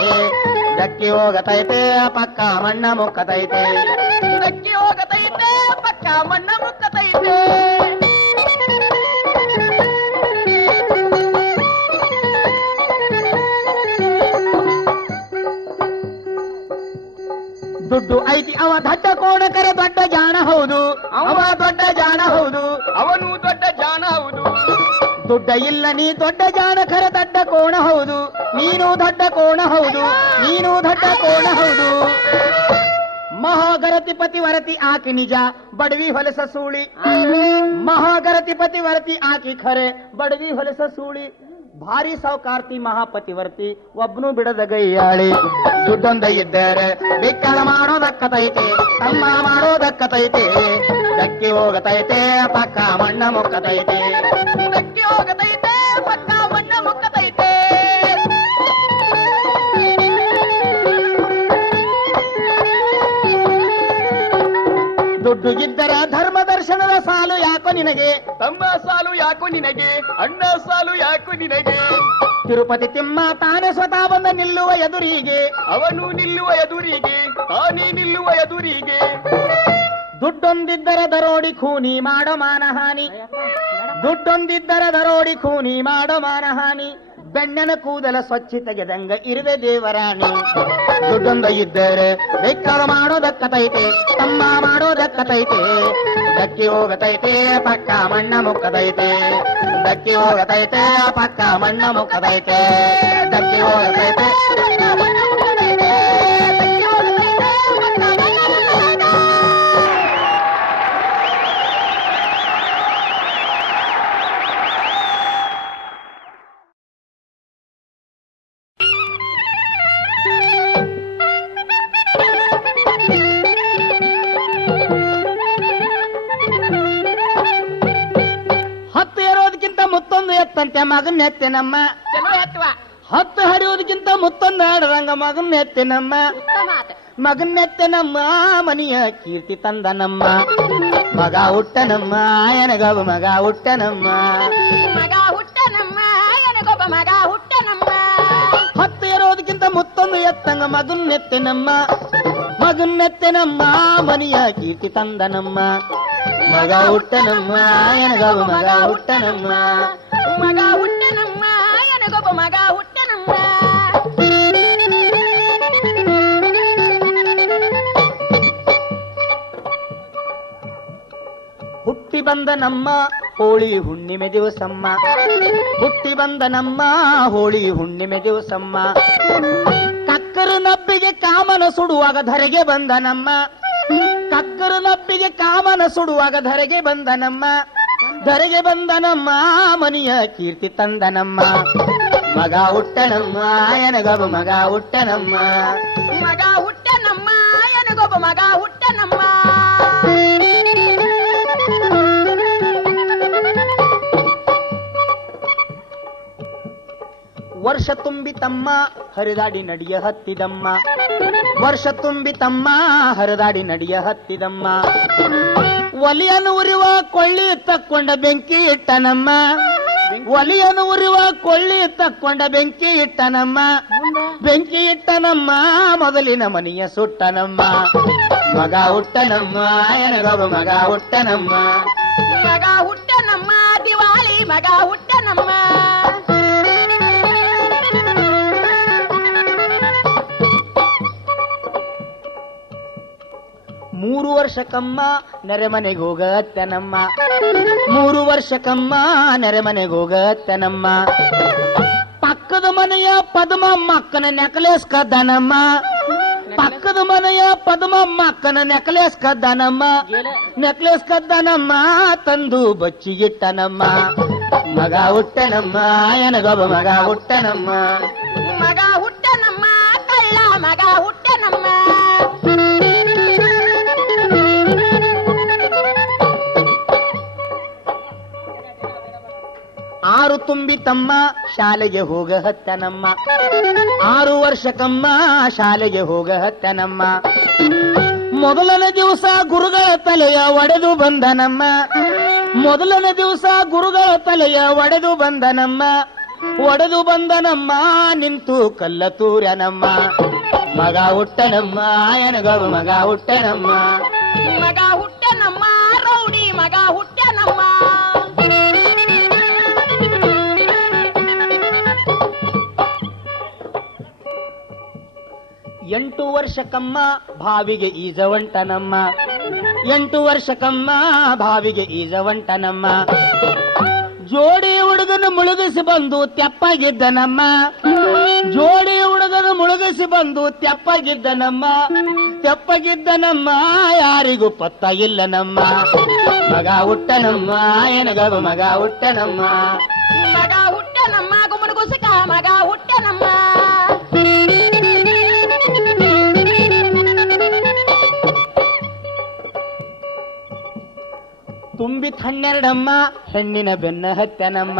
ಬೆಕ್ಕಿ ಹೋಗತೈತೆ ಪಕ್ಕ ಮಣ್ಣ ಮುಕ್ಕತೈತೆ. ಬೆಕ್ಕಿ ಹೋಗತೈತೆ ಪಕ್ಕ ಮಣ್ಣ ಮುಕ್ಕತೈತೆ. ದುಡ್ಡು ಐತಿ ಅವ ದಡ್ಡ ಕೋಣಕರೆ ದೊಡ್ಡ ಜಾಣ ಹೌದು. ಅವ ದೊಡ್ಡ ಜಾಣ ಹೌದು, ಅವನು ದೊಡ್ಡ ಜಾಣ ಹೌದು. ದುಡ್ಡ ಇಲ್ಲ ನೀ ದೊಡ್ಡ ಜಾಣ ಖರೆ ದಡ್ಡ ಕೋಣ ಹೌದು. ನೀನು ದೊಡ್ಡ ಕೋಣ ಹೌದು, ನೀನು ದೊಡ್ಡ ಕೋಣ ಹೌದು. ಮಹಾಗರತಿ ಪತಿವರತಿ ಆಕಿ ನಿಜ, ಬಡವಿ ಹೊಲಸ ಸೂಳಿ. ಮಹಾಗರತಿ ಪತಿವರತಿ ಆಕಿ ಖರೆ, ಬಡವಿ ಹೊಲಸ ಸೂಳಿ. ಭಾರಿ ಸಾವುಕಾರ್ತಿ ಮಹಾಪತಿವರ್ತಿ, ಒಬ್ನು ಬಿಡದ ಗೈಯಾಳಿ. ದುಡ್ಡೊಂದ ಇದ್ದರೆ ಬೆಕ್ಕದ ಮಾಡೋದಕ್ಕತೈತೆ, ತಮ್ಮ ಮಾಡೋದಕ್ಕತೈತೆ. ಬೆಕ್ಕಿ ಹೋಗತೈತೆ ಪಕ್ಕ ಮಣ್ಣ ಮುಕ್ಕತೈತೆ. ಬೆಕ್ಕಿ ಹೋಗತೈತೆ ಪಕ್ಕ ಮಣ್ಣ ಮುಕ್ಕತೈತೆ. ದುಡ್ಡು ಇದ್ದರ ಧರ್ಮ ದರ್ಶನದ ಸಾಲು ಯಾಕೋ ನಿನಗೆ. ತಮ್ಮ ಸಾಲು ಯಾಕೋ ನಿನಗೆ, ಅಣ್ಣ ಸಾಲು ಯಾಕೋ ನಿನಗೆ. ತಿರುಪತಿ ತಿಮ್ಮ ತಾನೇ ಸ್ವತಃ ಬಂದ ನಿಲ್ಲುವ ಎದುರಿಗೆ. ಅವನು ನಿಲ್ಲುವ ಎದುರಿಗೆ, ತಾನೇ ನಿಲ್ಲುವ ಎದುರಿಗೆ. ದುಡ್ಡೊಂದಿದ್ದರ ದರೋಡಿ ಖೂನಿ ಮಾಡೋ ಮಾನಹಾನಿ. ದುಡ್ಡೊಂದಿದ್ದರ ದರೋಡಿ ಖೂನಿ ಮಾಡೋ ಮಾನಹಾನಿ. ಬೆಣ್ಣನ ಕೂದಲ ಸ್ವಚ್ಛ ತೆಗೆದಂಗ ಇರುವೆ ದೇವರಾಣಿ. ದುಡ್ಡೊಂದ ಇದ್ದರೆ ಬೆಕ್ಕದ ಮಾಡೋದಕ್ಕತೈತೆ, ತಮ್ಮ ಮಾಡೋದಕ್ಕತೈತೆ. ಬೆಕ್ಕಿ ಹೋಗತೈತೆ ಪಕ್ಕ ಮಣ್ಣ ಮುಕ್ಕತೈತೆ. ಬೆಕ್ಕಿ ಹೋಗತೈತೆ ಪಕ್ಕ ಮಣ್ಣ ಮುಕ್ಕತೈತೆ. ಬೆಕ್ಕಿ ಹೋಗತೈತೆ ಪಕ್ಕ ಮಣ್ಣ ಮುಕ್ಕತೈತೆ. ಬೆಕ್ಕಿ ಹೋಗತೈತೆ ಪಕ್ಕ ಮಣ್ಣ ಮುಕ್ಕತೈತೆ. ಮತ್ತೊಂದು ಎತ್ತಂತೆ ಮಗನ್ ಎತ್ತೆ ನಮ್ಮ. ಚಲೋ ಎತ್ತುವ. 10 ಹರಿಯೋದಕ್ಕಿಂತ ಮತ್ತೊಂದು ಆಡದಂಗ ಮಗನ್ ಎತ್ತೆ ನಮ್ಮ. ಮಗನ್ ಎತ್ತೆ ನಮ್ಮ ಮನಿಯ ಕೀರ್ತಿ ತಂದ ನಮ್ಮ. ಮಗ ಹುಟ್ಟ ನಮ್ಮ ಎನಗೊಬ್ಬ ಮಗ ಹುಟ್ಟ ನಮ್ಮ. ಮಗ ಹುಟ್ಟ ನಮ್ಮ, ಎನಗೊಬ್ಬ ಮಗ ಹುಟ್ಟ ನಮ್ಮ. 10 ಇರೋದಕ್ಕಿಂತ ಮತ್ತೊಂದು ಎತ್ತಂಗ ಮಗನ್ ಎತ್ತೆ ನಮ್ಮ. ಮಗನ್ ಎತ್ತೆ ನಮ್ಮ ಮನಿಯ ಕೀರ್ತಿ ತಂದ ನಮ್ಮ. ಮಗ ಹುಟ್ಟ ನಮ್ಮ ಎನಗೊಬ್ಬ ಮಗ ಹುಟ್ಟ ನಮ್ಮ. ಮಗ ಹುಟ್ಟ ನಮ್ಮ, ಎನಗೊಬ್ಬ ಮಗ ಹುಟ್ಟ ನಮ್ಮ. ಹುಟ್ಟಿ ಬಂದ ನಮ್ಮ ಹೋಳಿ ಹುಣ್ಣಿಮೆ ದಿವಸಮ್ಮ. ಹುಟ್ಟಿ ಬಂದ ನಮ್ಮ ಹೋಳಿ ಹುಣ್ಣಿಮೆ ದಿವಸಮ್ಮ. ಕಕ್ಕರು ನಬ್ಬಿಗೆ ಕಾಮನ ಸುಡುವಾಗ ಧರೆಗೆ ಬಂದ ನಮ್ಮ. ಕಕ್ಕರು ನಬ್ಬಿಗೆ ಕಾಮನ ಸುಡುವಾಗ ಧರೆಗೆ ಬಂದ ನಮ್ಮ. ಧರೆಗೆ ಬಂದ ನಮ್ಮ ಮನಿಯ ಕೀರ್ತಿ ತಂದ ನಮ್ಮ. ಮಗ ಹುಟ್ಟ ನಮ್ಮ ಎನಗೊಬ್ಬ ಮಗ ಹುಟ್ಟ ನಮ್ಮ. ಮಗ ಹುಟ್ಟ ನಮ್ಮ, ಎನಗೊಬ್ಬ ಮಗ ಹುಟ್ಟ ನಮ್ಮ. ವರ್ಷ ತುಂಬಿ ತಮ್ಮ ಹರಿದಾಡಿ ನಡಿಯ ಹತ್ತಿದಮ್ಮ. ವರ್ಷ ತುಂಬಿ ತಮ್ಮ ಹರಿದಾಡಿ ನಡಿಯ ಹತ್ತಿದಮ್ಮ. ಒಲಿಯನ್ನು ಉರಿವ ಕೊಳ್ಳಿ ತಕ್ಕೊಂಡ ಬೆಂಕಿ ಇಟ್ಟ ನಮ್ಮ. ಒಲಿಯನ್ನು ಉರಿವ ಕೊಳ್ಳಿ ತಕ್ಕೊಂಡ ಬೆಂಕಿ ಇಟ್ಟನಮ್ಮ ಬೆಂಕಿ ಇಟ್ಟನಮ್ಮ ಮೊದಲಿನ ಮನೆಯ ಸುಟ್ಟನಮ್ಮ ಮಗ ಹುಟ್ಟನಮ್ಮ ಎನಗೊಬ್ಬ ಮಗ ಹುಟ್ಟನಮ್ಮ ಮಗ ಹುಟ್ಟನಮ್ಮ ದಿವಾಳಿ ಮಗ ಹುಟ್ಟನಮ್ಮ 3 ವರ್ಷಕ್ಕಮ್ಮ ನೆರೆಮನೆಗೆ ಹೋಗತ್ತನಮ್ಮ 3 ವರ್ಷಕ್ಕಮ್ಮ ನೆರೆಮನೆಗೆ ಹೋಗತ್ತನಮ್ಮ ಪಕ್ಕದ ಮನೆಯ ಪದ್ಮಮ್ಮ ಅಕ್ಕನ ನೆಕ್ಲೇಸ್ ಕದ್ದನಮ್ಮ ಪಕ್ಕದ ಮನೆಯ ಪದ್ಮಮ್ಮ ಅಕ್ಕನ ನೆಕ್ಲೇಸ್ ಕದ್ದನಮ್ಮ ನೆಕ್ಲೇಸ್ ಕದ್ದನಮ್ಮ ತಂದು ಬಚ್ಚಿಗಿಟ್ಟನಮ್ಮ ಮಗ ಹುಟ್ಟನಮ್ಮ ಎನಗೊಬ್ಬ ಮಗ ಹುಟ್ಟನಮ್ಮ ಮಗ ಹುಟ್ಟನಮ್ಮ ಕಳ್ಳ ಮಗ ಹುಟ್ಟನಮ್ಮ 6 ತುಂಬಿತಮ್ಮ ಶಾಲೆಗೆ ಹೋಗ ಹತ್ತನಮ್ಮ 6 ವರ್ಷಕ್ಕಮ್ಮ ಶಾಲೆಗೆ ಹೋಗ ಹತ್ತನಮ್ಮ ಮೊದಲನೇ ದಿವಸ ಗುರುಗಳ ತಲೆಯ ಒಡೆದು ಬಂದನಮ್ಮ ಮೊದಲನೇ ದಿವಸ ಗುರುಗಳ ತಲೆಯ ಒಡೆದು ಬಂದನಮ್ಮ ಒಡೆದು ಬಂದನಮ್ಮ ನಿಂತು ಕಲ್ಲ ತೂರ್ಯನಮ್ಮ ಮಗ ಹುಟ್ಟನಮ್ಮ ಎನಗೊಬ್ಬ ಮಗ ಹುಟ್ಟನಮ್ಮ ಮಗ ಹುಟ್ಟನಮ್ಮ ರೌಡಿ ಮಗ ಹುಟ್ಟನಮ್ಮ 8 ವರ್ಷಕ್ಕಮ್ಮ ಭಾವಿಗೆ ಈಜವಂಟನಮ್ಮ 8 ವರ್ಷಕ್ಕಮ್ಮ ಭಾವಿಗೆ ಈಜವಂಟನಮ್ಮ ಜೋಡಿ ಹುಡುಗನ ಮುಳುಗಿಸಿ ಬಂದು ತೆಪ್ಪಾಗಿದ್ದನಮ್ಮ ಜೋಡಿ ಹುಡುಗನ ಮುಳುಗಿಸಿ ಬಂದು ತೆಪ್ಪಾಗಿದ್ದನಮ್ಮ ತೆಪ್ಪಾಗಿದ್ದನಮ್ಮ ಯಾರಿಗೂ ಪತ್ತ ಇಲ್ಲನಮ್ಮ ಮಗ ಹುಟ್ಟನಮ್ಮ ಎನಗೊಬ್ಬ ಮಗ ಹುಟ್ಟನಮ್ಮ ಮಗ ಹುಟ್ಟನಮ್ಮ ಗುಮನಗುಸಕ ಮಗ ಹುಟ್ಟನಮ್ಮ 12 ಹೆಣ್ಣಿನ ಬೆನ್ನ ಹತ್ತನಮ್ಮ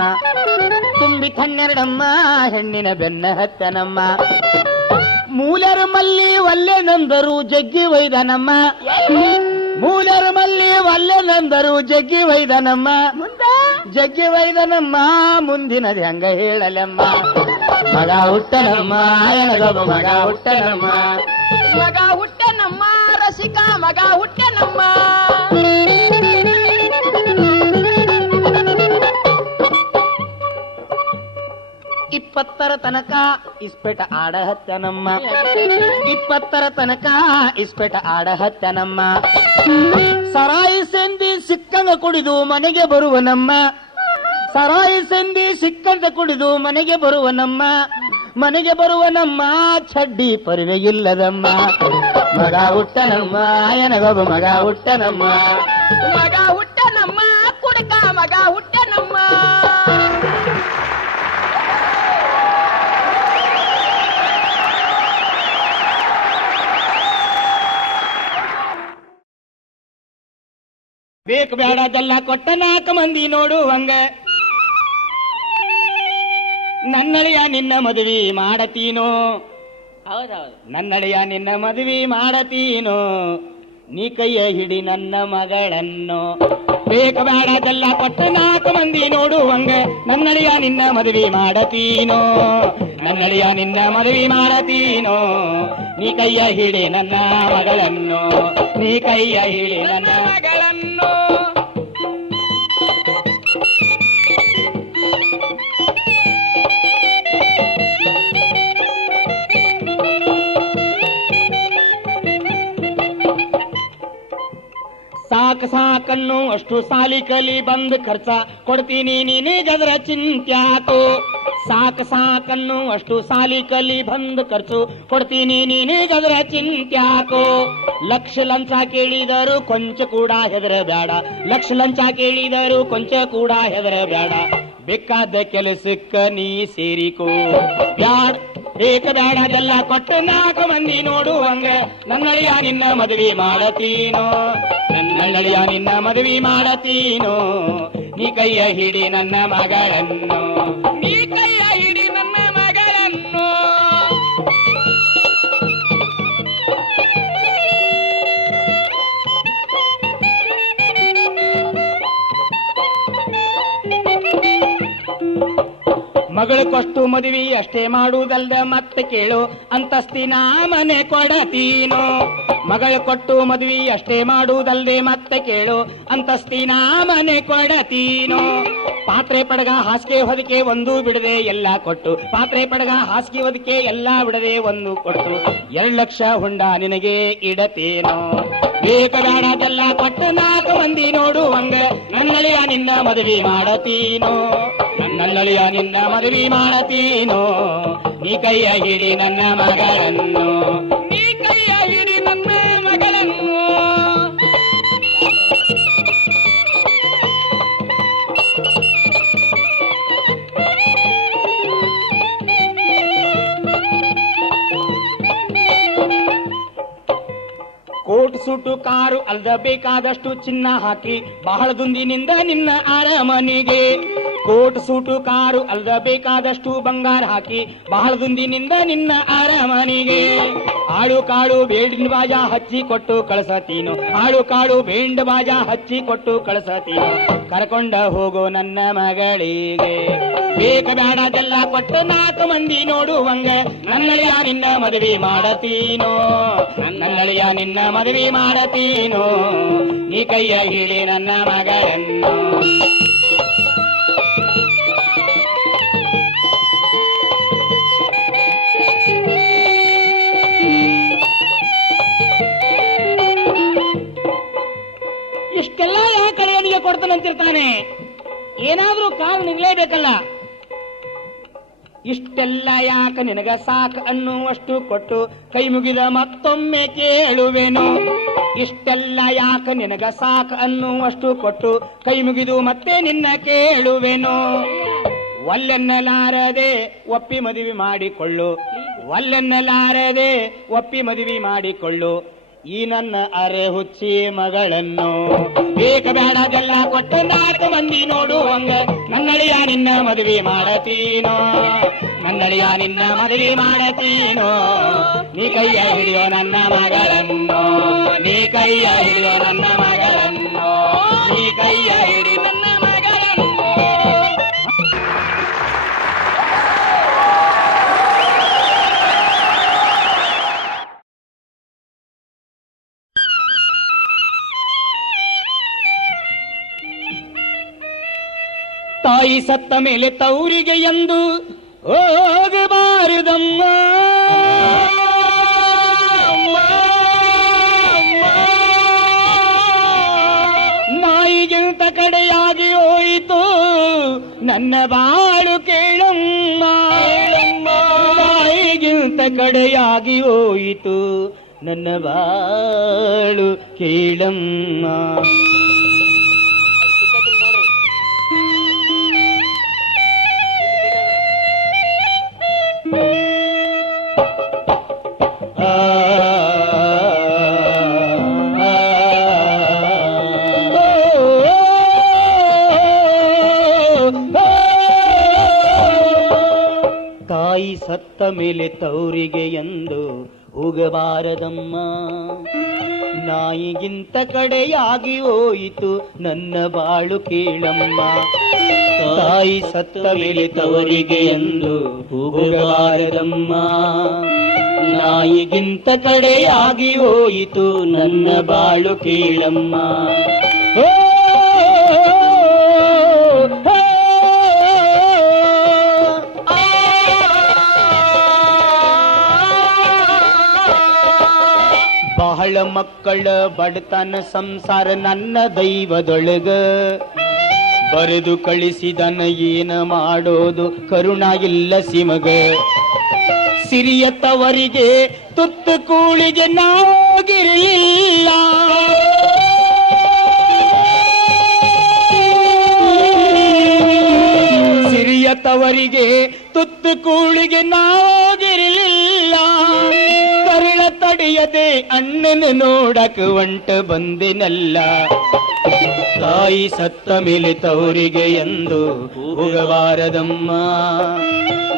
12 ಹೆಣ್ಣಿನ ಬೆನ್ನ ಹತ್ತನಮ್ಮ ಮೂಲರ ಮಲ್ಲಿ ಒಲ್ಲೆನಂದರು ಜಗ್ಗಿ ಒಯ್ದನಮ್ಮ ಮೂಲರ ಮಲ್ಲಿ ಒಲ್ಲೆನಂದರು ಜಗ್ಗಿ ಒಯ್ದನಮ್ಮ ಜಗ್ಗಿ ಒಯ್ದನಮ್ಮ ಮುಂದಿನದು ಹೆಂಗ ಹೇಳಲಮ್ಮ ಮಗ ಹುಟ್ಟನಮ್ಮ ಎನಗೊಬ್ಬ ಮಗ ಹುಟ್ಟನಮ್ಮ ಮಗ ಹುಟ್ಟನಮ್ಮ ರಸಿಕ ಮಗ ಹುಟ್ಟನಮ್ಮ 20 ತನಕ ಇಸ್ಪೆಟ ಆಡ ಹತ್ತನಮ್ಮ 20 ತನಕ ಇಸ್ಪೆಟ ಆಡ ಹತ್ತನಮ್ಮ ಸರಾಯಿ ಸಂದಿ ಸಿಕ್ಕಂಗ ಕುಡಿದು ಮನೆಗೆ ಬರುವನಮ್ಮ ಸರಾಯಿ ಸಂದಿ ಸಿಕ್ಕಂತ ಕುಡಿದು ಮನೆಗೆ ಬರುವನಮ್ಮ ಮನೆಗೆ ಬರುವನಮ್ಮ ಚಡ್ಡಿ ಪರಿವೆ ಇಲ್ಲದಮ್ಮ ಮಗ ಹುಟ್ಟನಮ್ಮ ಎನಗೊಬ್ಬ ಮಗ ಹುಟ್ಟನಮ್ಮ ಮಗ ಹುಟ್ಟನಮ್ಮ ಕುಡಕ ಮಗ ಹುಟ್ಟನಮ್ಮ ಬೇಕು ಬೇಡದೆಲ್ಲ ಕೊಟ್ಟ 4 ಮಂದಿ ನೋಡುವಂಗ ನನ್ನಳಿಯ ನಿನ್ನ ಮದುವೆ ಮಾಡತೀನೋ ಹೌದೌದು ನನ್ನಳಿಯ ನಿನ್ನ ಮದುವೆ ಮಾಡತೀನೋ ನೀ ಕೈಯ ಹಿಡಿ ನನ್ನ ಮಗಳನ್ನು ಬೇಕು ಬೇಡದೆಲ್ಲ ಕೊಟ್ಟ 4 ಮಂದಿ ನೋಡುವಂಗ ನನ್ನಳಿಯ ನಿನ್ನ ಮದುವೆ ಮಾಡತೀನೋ ನನ್ನಳಿಯ ನಿನ್ನ ಮದುವೆ ಮಾಡತೀನೋ ನೀ ಕೈಯ ಹಿಡಿ ನನ್ನ ಮಗಳನ್ನು ನೀ ಕೈಯ ಹಿಡಿ ನನ್ನ ಮಗಳನ್ನು ಸಾಕ ಸಾಕನ್ನು ಅಷ್ಟು ಸಾಲಿ ಕಲಿ ಬಂದ್ ಖರ್ಚ ಕೊಡ್ತೀನಿ ನೀನಿಗದ್ರ ಚಿಂತ್ಯಾಕೋ ಸಾಕ ಸಾಕನ್ನು ಅಷ್ಟು ಸಾಲಿ ಕಲಿ ಬಂದ್ ಖರ್ಚು ಕೊಡ್ತೀನಿ ನೀನಿಗದ್ರ ಚಿಂತ್ಯಾಕೋ ಲಕ್ಷ ಲಂಚ ಕೇಳಿದರು ಕೊಂಚ ಕೂಡ ಹೆದರಬೇಡ ಲಕ್ಷ ಲಂಚ ಕೇಳಿದರು ಕೊಂಚ ಕೂಡ ಹೆದರಬೇಡ ಬೇಕಾದ ಕೆಲಸಕ್ಕ ನೀ ಸೇರಿಕೋ ಬ್ಯಾಡ ಬೇಕ ಬೇಡದೆಲ್ಲ ಕೊಟ್ಟು 4 ಮಂದಿ ನೋಡುವಂಗ ನನ್ನಳಿಯ ನಿನ್ನ ಮದುವೆ ಮಾಡತೀನೋ ನನ್ನಳಿಯ ನಿನ್ನ ಮದುವೆ ಮಾಡತೀನೋ ನೀ ಕೈಯ ಹಿಡಿ ನನ್ನ ಮಗಳನ್ನು ನೀ ಕೈಯ ಹಿಡಿ ನನ್ನ ಮಗಳನ್ನು ಮಗಳು ಕೊಟ್ಟು ಮದುವೆ ಅಷ್ಟೇ ಮಾಡುವುದಲ್ದ ಮತ್ತೆ ಕೇಳು ಅಂತಸ್ತಿನ ಮನೆ ಕೊಡತೀನೋ. ಮಗಳು ಕೊಟ್ಟು ಮದುವೆ ಅಷ್ಟೇ ಮಾಡುವುದಲ್ದೆ ಮತ್ತೆ ಕೇಳು ಅಂತಸ್ತಿನ ಮನೆ ಕೊಡತೀನೋ. ಪಾತ್ರೆ ಪಡಗ ಹಾಸಿಗೆ ಹೊದಿಕೆ ಒಂದು ಬಿಡದೆ ಎಲ್ಲ ಕೊಟ್ಟು, ಪಾತ್ರೆ ಪಡಗ ಹಾಸಿಗೆ ಹೊದಿಕೆ ಎಲ್ಲ ಬಿಡದೆ ಒಂದು ಕೊಟ್ಟು 2 ಲಕ್ಷ ಹೊಂಡ ನಿನಗೆ ಇಡತೇನೋ. ಬೇಕ ಬೇಡದೆಲ್ಲ ಕೊಟ್ಟು 4 ಮಂದಿ ನೋಡುವಂಗ ನನ್ನಳಿಯ ನಿನ್ನ ಮದುವೆ ಮಾಡತೀನೋ. ನನ್ನಳಿಯ ನಿನ್ನ ಮದುವೆ ಮಾಡತೀನೋ. ನೀ ಕೈಯ ಹಿಡಿ ನನ್ನ ಮಗಳನ್ನು, ನೀ ಕೈಯ ಹಿಡಿ ನನ್ನ ಮಗಳನ್ನು. ಕೋಟ್ ಸೂಟು ಕಾರು ಅಲ್ದ ಬೇಕಾದಷ್ಟು ಚಿನ್ನ ಹಾಕಿ ಬಹಳ ದುಂದಿನಿಂದ ನಿನ್ನ ಅರಮನೆಗೆ. ಕೋಟ್ ಸೂಟು ಕಾರು ಅಲ್ದ ಬೇಕಾದಷ್ಟು ಬಂಗಾರ ಹಾಕಿ ಬಹಳ ದುಂದಿನಿಂದ ನಿನ್ನ ಅರಮನೆಗೆ. ಆಳು ಕಾಳು ಬೇಂಡ ಬಾಜಾ ಹಚ್ಚಿ ಕೊಟ್ಟು ಕಳಸತೀನೋ. ಆಳು ಕಾಳು ಬೇಂಡ ಬಾಜಾ ಹಚ್ಚಿ ಕೊಟ್ಟು ಕಳಸತೀನೋ. ಕರ್ಕೊಂಡ ಹೋಗೋ ನನ್ನ ಮಗಳಿಗೆ. ಬೇಕ ಬೇಡದೆಲ್ಲ ಕೊಟ್ಟು 4 ಮಂದಿ ನೋಡುವಂಗ ನನ್ನಳಿಯ ನಿನ್ನ ಮದುವೆ ಮಾಡತೀನೋ. ನನ್ನಳಿಯ ನಿನ್ನ ಮದುವೆ ಮಾಡತೀನೋ. ನೀ ಕೈಯ ಹಿಡಿ ನನ್ನ ಮಗಳನ್ನು. ಇಷ್ಟೆಲ್ಲ ಯಾಕೆ ಅವನಿಗೆ ಕೊಡ್ತಾನಂತಿರ್ತಾನೆ? ಏನಾದ್ರೂ ಕಾರಣ ಇರಲೇಬೇಕಲ್ಲ. ಇಷ್ಟೆಲ್ಲ ಯಾಕ ನಿನಗ ಸಾಕ ಅನ್ನುವಷ್ಟು ಕೊಟ್ಟು ಕೈ ಮುಗಿದ ಮತ್ತೊಮ್ಮೆ ಕೇಳುವೆನು. ಇಷ್ಟೆಲ್ಲ ಯಾಕ ನಿನಗ ಸಾಕ ಅನ್ನುವಷ್ಟು ಕೊಟ್ಟು ಕೈ ಮುಗಿದು ಮತ್ತೆ ನಿನ್ನ ಕೇಳುವೆನು. ಒಲ್ಲೆನ್ನಲಾರದೆ ಒಪ್ಪಿ ಮದುವೆ ಮಾಡಿಕೊಳ್ಳು. ಒಲ್ಲೆನ್ನಲಾರದೆ ಒಪ್ಪಿ ಮದುವೆ ಮಾಡಿಕೊಳ್ಳು ಈ ನನ್ನ ಅರೆ ಹುಚ್ಚಿ ಮಗಳನ್ನು. ಬೇಕ ಬೇಡದೆಲ್ಲ ಕೊಟ್ಟು 4 ಮಂದಿ ನೋಡುವಂಗ ನನ್ನಳಿಯ ನಿನ್ನ ಮದುವೆ ಮಾಡತೀನೋ. ನನ್ನಳಿಯ ನಿನ್ನ ಮದುವೆ ಮಾಡತೀನೋ. ನೀ ಕೈಯ ಹಿಡಿಯೋ ನನ್ನ ಮಗಳನ್ನು, ನೀ ಕೈಯ ಹಿಡಿಯೋ ನನ್ನ ಮಗಳನ್ನು, ನೀ ಕೈಯ ಹಿಡಿ ನನ್ನ ಮಗಳನ್ನು. ತಾಯಿ ಸತ್ತ ಮೇಲೆ ತೌರಿಗೆ ಎಂದು ಹೋಗಬಾರದಮ್ಮ. ನಾಯಿಗಿಂತ ಕಡೆಯಾಗಿ ಹೋಯಿತು ನನ್ನ ಬಾಳು ಕೇಳಮ್ಮ. ನಾಯಿಗಿಂತ ಕಡೆಯಾಗಿ ಹೋಯಿತು ನನ್ನ ಬಾಳು ಕೇಳಮ್ಮ. ತಾಯಿ ಸತ್ತ ಮೇಲೆ ತೌರಿಗೆ ಎಂದು ಹೋಗಬಾರದಮ್ಮ. ನಾಯಿಗಿಂತ ಕಡೆಯಾಗಿ ಹೋಯಿತು ನನ್ನ ಬಾಳು ಕೇಳಮ್ಮ. ತಾಯಿ ಸತ್ತ ಮೇಲೆ ತವರಿಗೆ ಎಂದು ಹೋಗಬಾರದಮ್ಮ. ನಾಯಿಗಿಂತ ಕಡೆಯಾಗಿ ಹೋಯಿತು ನನ್ನ ಬಾಳು ಕೇಳಮ್ಮ. ಬಹಳ ಮಕ್ಕಳ ಬಡತನ ಸಂಸಾರ ನನ್ನ ದೈವದೊಳಗ ಬರೆದು ಕಳಿಸಿದನ ಏನ ಮಾಡೋದು ಕರುಣ ಇಲ್ಲ ಸಿಮಗ. ಸಿರಿಯತ್ತವರಿಗೆ ತುತ್ತು ಕೂಳಿಗೆ ನಾಗಿರಲಿಲ್ಲ. ಸಿರಿಯತ್ತವರಿಗೆ ತುತ್ತು ಕೂಳಿಗೆ ನಾಗಿರಲಿಲ್ಲ. ಕರುಳ ತಡೆಯದೆ ಅಣ್ಣನ ನೋಡಕ ಒಂಟ ಬಂದೆನಲ್ಲ. ತಾಯಿ ಸತ್ತ ಮೇಲೆ ತವರಿಗೆ ಎಂದು ಹೋಗಬಾರದಮ್ಮ.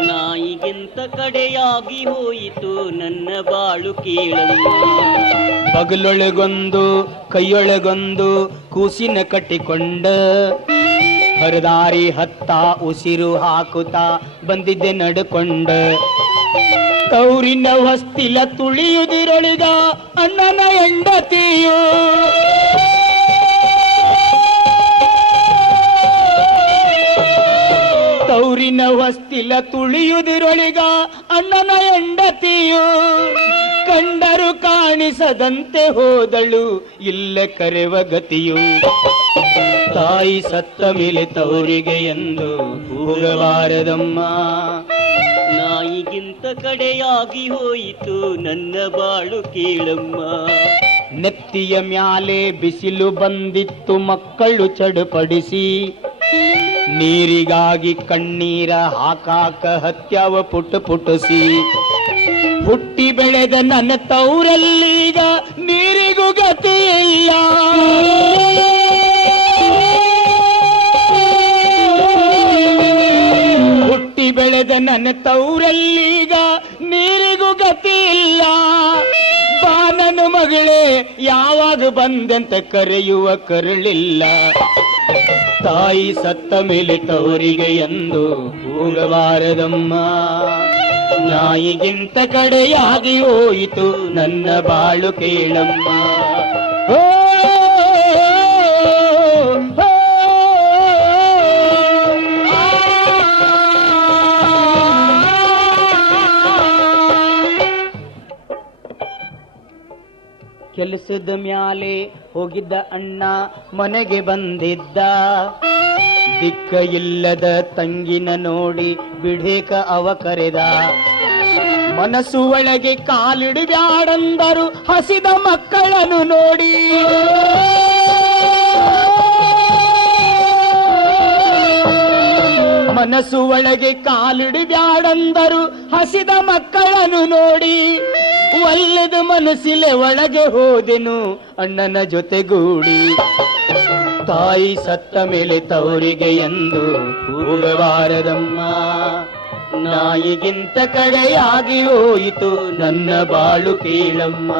ನಾಯಿಗಿಂತ ಕಡೆಯಾಗಿ ಹೋಯಿತು ನನ್ನ ಬಾಳು ಕೇಳಮ್ಮ. ಬಗಲೊಳಗೊಂದು ಕೈಯೊಳಗೊಂದು ಕೂಸಿನ ಕಟ್ಟಿಕೊಂಡ ಹರದಾರಿ ಹತ್ತ ಉಸಿರು ಹಾಕುತ್ತಾ ಬಂದಿದ್ದೆ ನಡ್ಕೊಂಡ ತೌರಿನ ಹೊಸ್ತಿಲ ತುಳಿಯುದಿರೊಳಿದ ಅಣ್ಣನ ಹೆಂಡತಿಯು ತೌರಿನ ಹೊಸ್ತಿಲ ತುಳಿಯುದಿರೊಳಿಗ ಅಣ್ಣನ ಹೆಂಡತಿಯು ಕಂಡರು ಕಾಣಿಸದಂತೆ ಹೋದಳು ಇಲ್ಲ ಕರೆವ ಗತಿಯು ತಾಯಿ ಸತ್ತ ಮೇಲೆ ತವರಿಗೆ ಎಂದು ಹೋಗಬಾರದಮ್ಮ ನಾಯಿಗಿಂತ ಕಡೆಯಾಗಿ ಹೋಯಿತು ನನ್ನ ಬಾಳು ಕೇಳಮ್ಮ ನೆತ್ತಿಯ ಮ್ಯಾಲೆ ಬಿಸಿಲು ಬಂದಿತ್ತು ಮಕ್ಕಳು ಚಡುಪಡಿಸಿ ನೀರಿಗಾಗಿ ಕಣ್ಣೀರ ಹಾಕಾಕ ಹತ್ಯವ ಪುಟುಸಿ ಹುಟ್ಟಿ ಬೆಳೆದ ನನ್ನ ತೌರಲ್ಲೀಗ ನೀರಿಗೂ ಗತಿ ಇಲ್ಲ ಹುಟ್ಟಿ ಬೆಳೆದ ನನ್ನ ತೌರಲ್ಲೀಗ ನೀರಿಗೂ ಗತಿ ಇಲ್ಲ ಬಾನನ ಮಗಳೇ ಯಾವಾಗ ಬಂದಂತ ಕರೆಯುವ ಕರುಳಿಲ್ಲ ತಾಯಿ ಸತ್ತ ಮೇಲೆ ತವರಿಗೆ ಎಂದು ಹೋಗಬಾರದಮ್ಮ ನಾಯಿಗಿಂತ ಕಡೆಯಾಗಿ ಹೋಯಿತು ನನ್ನ ಬಾಳು ಕೇಳಮ್ಮ ಓ, ಓ, ಕೆಲಸದ ಮ್ಯಾಲೆ ಹೋಗಿದ್ದ ಅಣ್ಣ ಮನೆಗೆ ಬಂದಿದ್ದ ದಿಕ್ಕ ಇಲ್ಲದ ತಂಗಿನ ನೋಡಿ ಬಿಡೇಕ ಅವ ಕರೆದ ಮನಸ್ಸು ಒಳಗೆ ಕಾಲಿಡಬ್ಯಾಡಂದರು ಹಸಿದ ಮಕ್ಕಳನ್ನು ನೋಡಿ ಮನಸ್ಸು ಒಳಗೆ ಕಾಲಿಡಬ್ಯಾಡಂದರು ಹಸಿದ ಮಕ್ಕಳನ್ನು ನೋಡಿ ಒಲ್ಲೆದ ಮನಸ್ಸಿಲೆ ಒಳಗೆ ಹೋದೆನು ಅಣ್ಣನ ಜೊತೆಗೂಡಿ ತಾಯಿ ಸತ್ತ ಮೇಲೆ ತವರಿಗೆ ಎಂದು ಹೋಗಬಾರದಮ್ಮ ನಾಯಿಗಿಂತ ಕಡೆಯಾಗಿ ಹೋಯಿತು ನನ್ನ ಬಾಳು ಕೇಳಮ್ಮ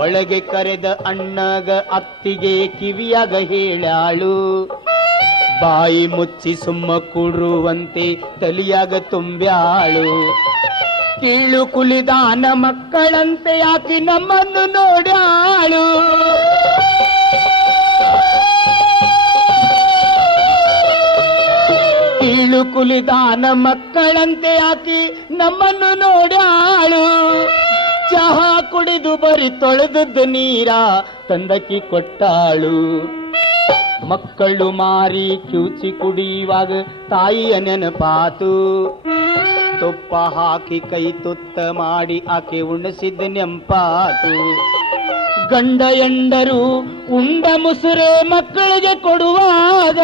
ಒಳಗೆ ಕರೆದ ಅಣ್ಣಗ ಅತ್ತಿಗೆ ಕಿವಿಯಾಗ ಹೇಳಾಳು ಬಾಯಿ ಮುಚ್ಚಿ ಸುಮ್ಮ ಕೂಡುವಂತೆ ತಲಿಯಾಗ ತುಂಬ್ಯಾಳು ಕೀಳು ಕುಲಿದಾನ ಮಕ್ಕಳಂತೆ ಯಾಕೆ ನಮ್ಮನ್ನು ನೋಡ್ಯಾಳು ಕೀಳು ಕುಲಿದಾನ ಮಕ್ಕಳಂತೆ ಯಾಕೆ ನಮ್ಮನ್ನು ನೋಡ್ಯಾಳು ಚಹಾ ಕುಡಿದು ಬರಿ ತೊಳೆದದ್ದು ನೀರ ತಂದಕ್ಕಿ ಕೊಟ್ಟಾಳು ಮಕ್ಕಳು ಮಾರಿ ಕ್ಯೂಚಿ ಕುಡಿಯುವಾಗ ತಾಯಿಯ ನೆನಪಾತು ತುಪ್ಪ ಹಾಕಿ ಕೈ ತುತ್ತ ಮಾಡಿ ಆಕೆ ಉಣಿಸಿದ ನೆಂಪಾತು ಗಂಡ ಎಂಡರು ಉಂಡ ಮುಸುರೆ ಮಕ್ಕಳಿಗೆ ಕೊಡುವಾಗ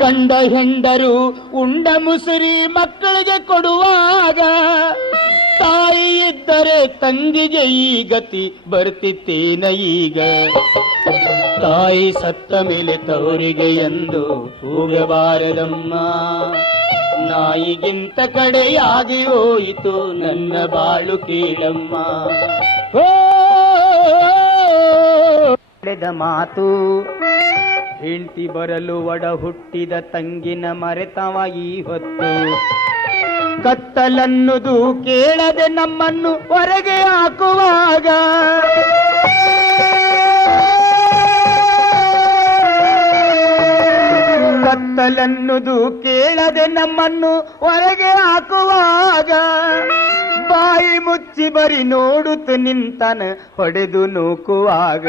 ಗಂಡ ಹೆಂಡರು ಉಂಡ ಮುಸುರಿ ಮಕ್ಕಳಿಗೆ ಕೊಡುವಾಗ ತಾಯಿ ಇದ್ದರೆ ತಂಗಿಗೆ ಈ ಗತಿ ಬರ್ತಿತ್ತೇನ ಈಗ ತಾಯಿ ಸತ್ತ ಮೇಲೆ ತವರಿಗೆ ಎಂದು ಹೋಗಬಾರದಮ್ಮ ನಾಯಿಗಿಂತ ಕಡೆಯಾಗಿ ಹೋಯಿತು ನನ್ನ ಬಾಳು ಕೇಳಮ್ಮ ನಡೆದ ಮಾತು ಹೆಂಡತಿ ಬರಲು ಒಡ ಹುಟ್ಟಿದ ತಂಗಿನ ಮರೆತವ ಈ ಹೊತ್ತು ಕತ್ತಲನ್ನುದು ಕೇಳದೆ ನಮ್ಮನ್ನು ಹೊರಗೆ ಹಾಕುವಾಗ ಕತ್ತಲನ್ನುದು ಕೇಳದೆ ನಮ್ಮನ್ನು ಹೊರಗೆ ಹಾಕುವಾಗ ಬಾಯಿ ಮುಚ್ಚಿ ಬರಿ ನೋಡುತ್ತ ನಿಂತನ ಹೊಡೆದು ನೂಕುವಾಗ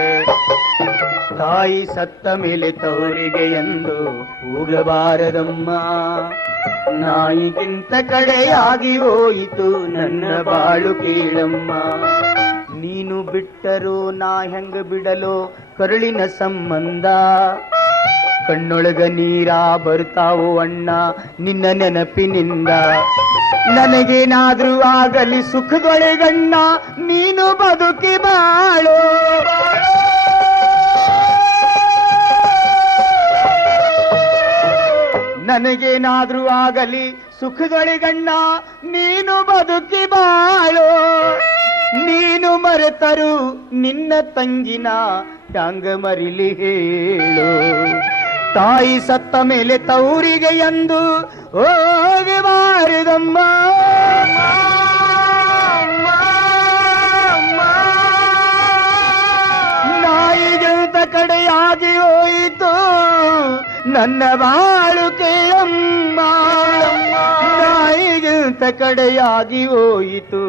ತಾಯಿ ಸತ್ತ ಮೇಲೆ ತವರಿಗೆ ಎಂದು ಹೋಗಬಾರದಮ್ಮ ನಾಯಿಗಿಂತ ಕಡೆಯಾಗಿ ಹೋಯಿತು ನನ್ನ ಬಾಳು ಕೇಳಮ್ಮ ನೀನು ಬಿಟ್ಟರು ನಾ ಹೆಂಗ ಬಿಡಲು ಕರುಳಿನ ಸಂಬಂಧ ಕಣ್ಣೊಳಗ ನೀರ ಬರ್ತಾವು ಅಣ್ಣ ನಿನ್ನ ನೆನಪಿನಿಂದ ನನಗೇನಾದ್ರೂ ಆಗಲಿ ಸುಖದೊಳಗಣ್ಣ ನೀನು ಬದುಕಿ ಬಾಳು ನನಗೇನಾದ್ರೂ ಆಗಲಿ ಸುಖದೊಳಗಣ್ಣ ನೀನು ಬದುಕಿ ಬಾಳು ನೀನು ಮರೆತರು ನಿನ್ನ ತಂಗಿನ ಹ್ಯಾಂಗ ಮರಿಲಿ ಹೇಳು. ತಾಯಿ ಸತ್ತ ಮೇಲೆ ತೌರಿಗೆ ಎಂದು ಹೋಗಬಾರದಮ್ಮ. ನಾಯಿಗಿಂತ ಕಡೆಯಾಗಿ ಹೋಯಿತು ನನ್ನ ಬಾಳುಕೆ ಅಮ್ಮ. ನಾಯಿಗಿಂತ ಕಡೆಯಾಗಿ ಹೋಯಿತು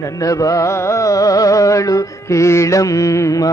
ನನ್ನ ಬಾಳು ಕೇಳಮ್ಮ.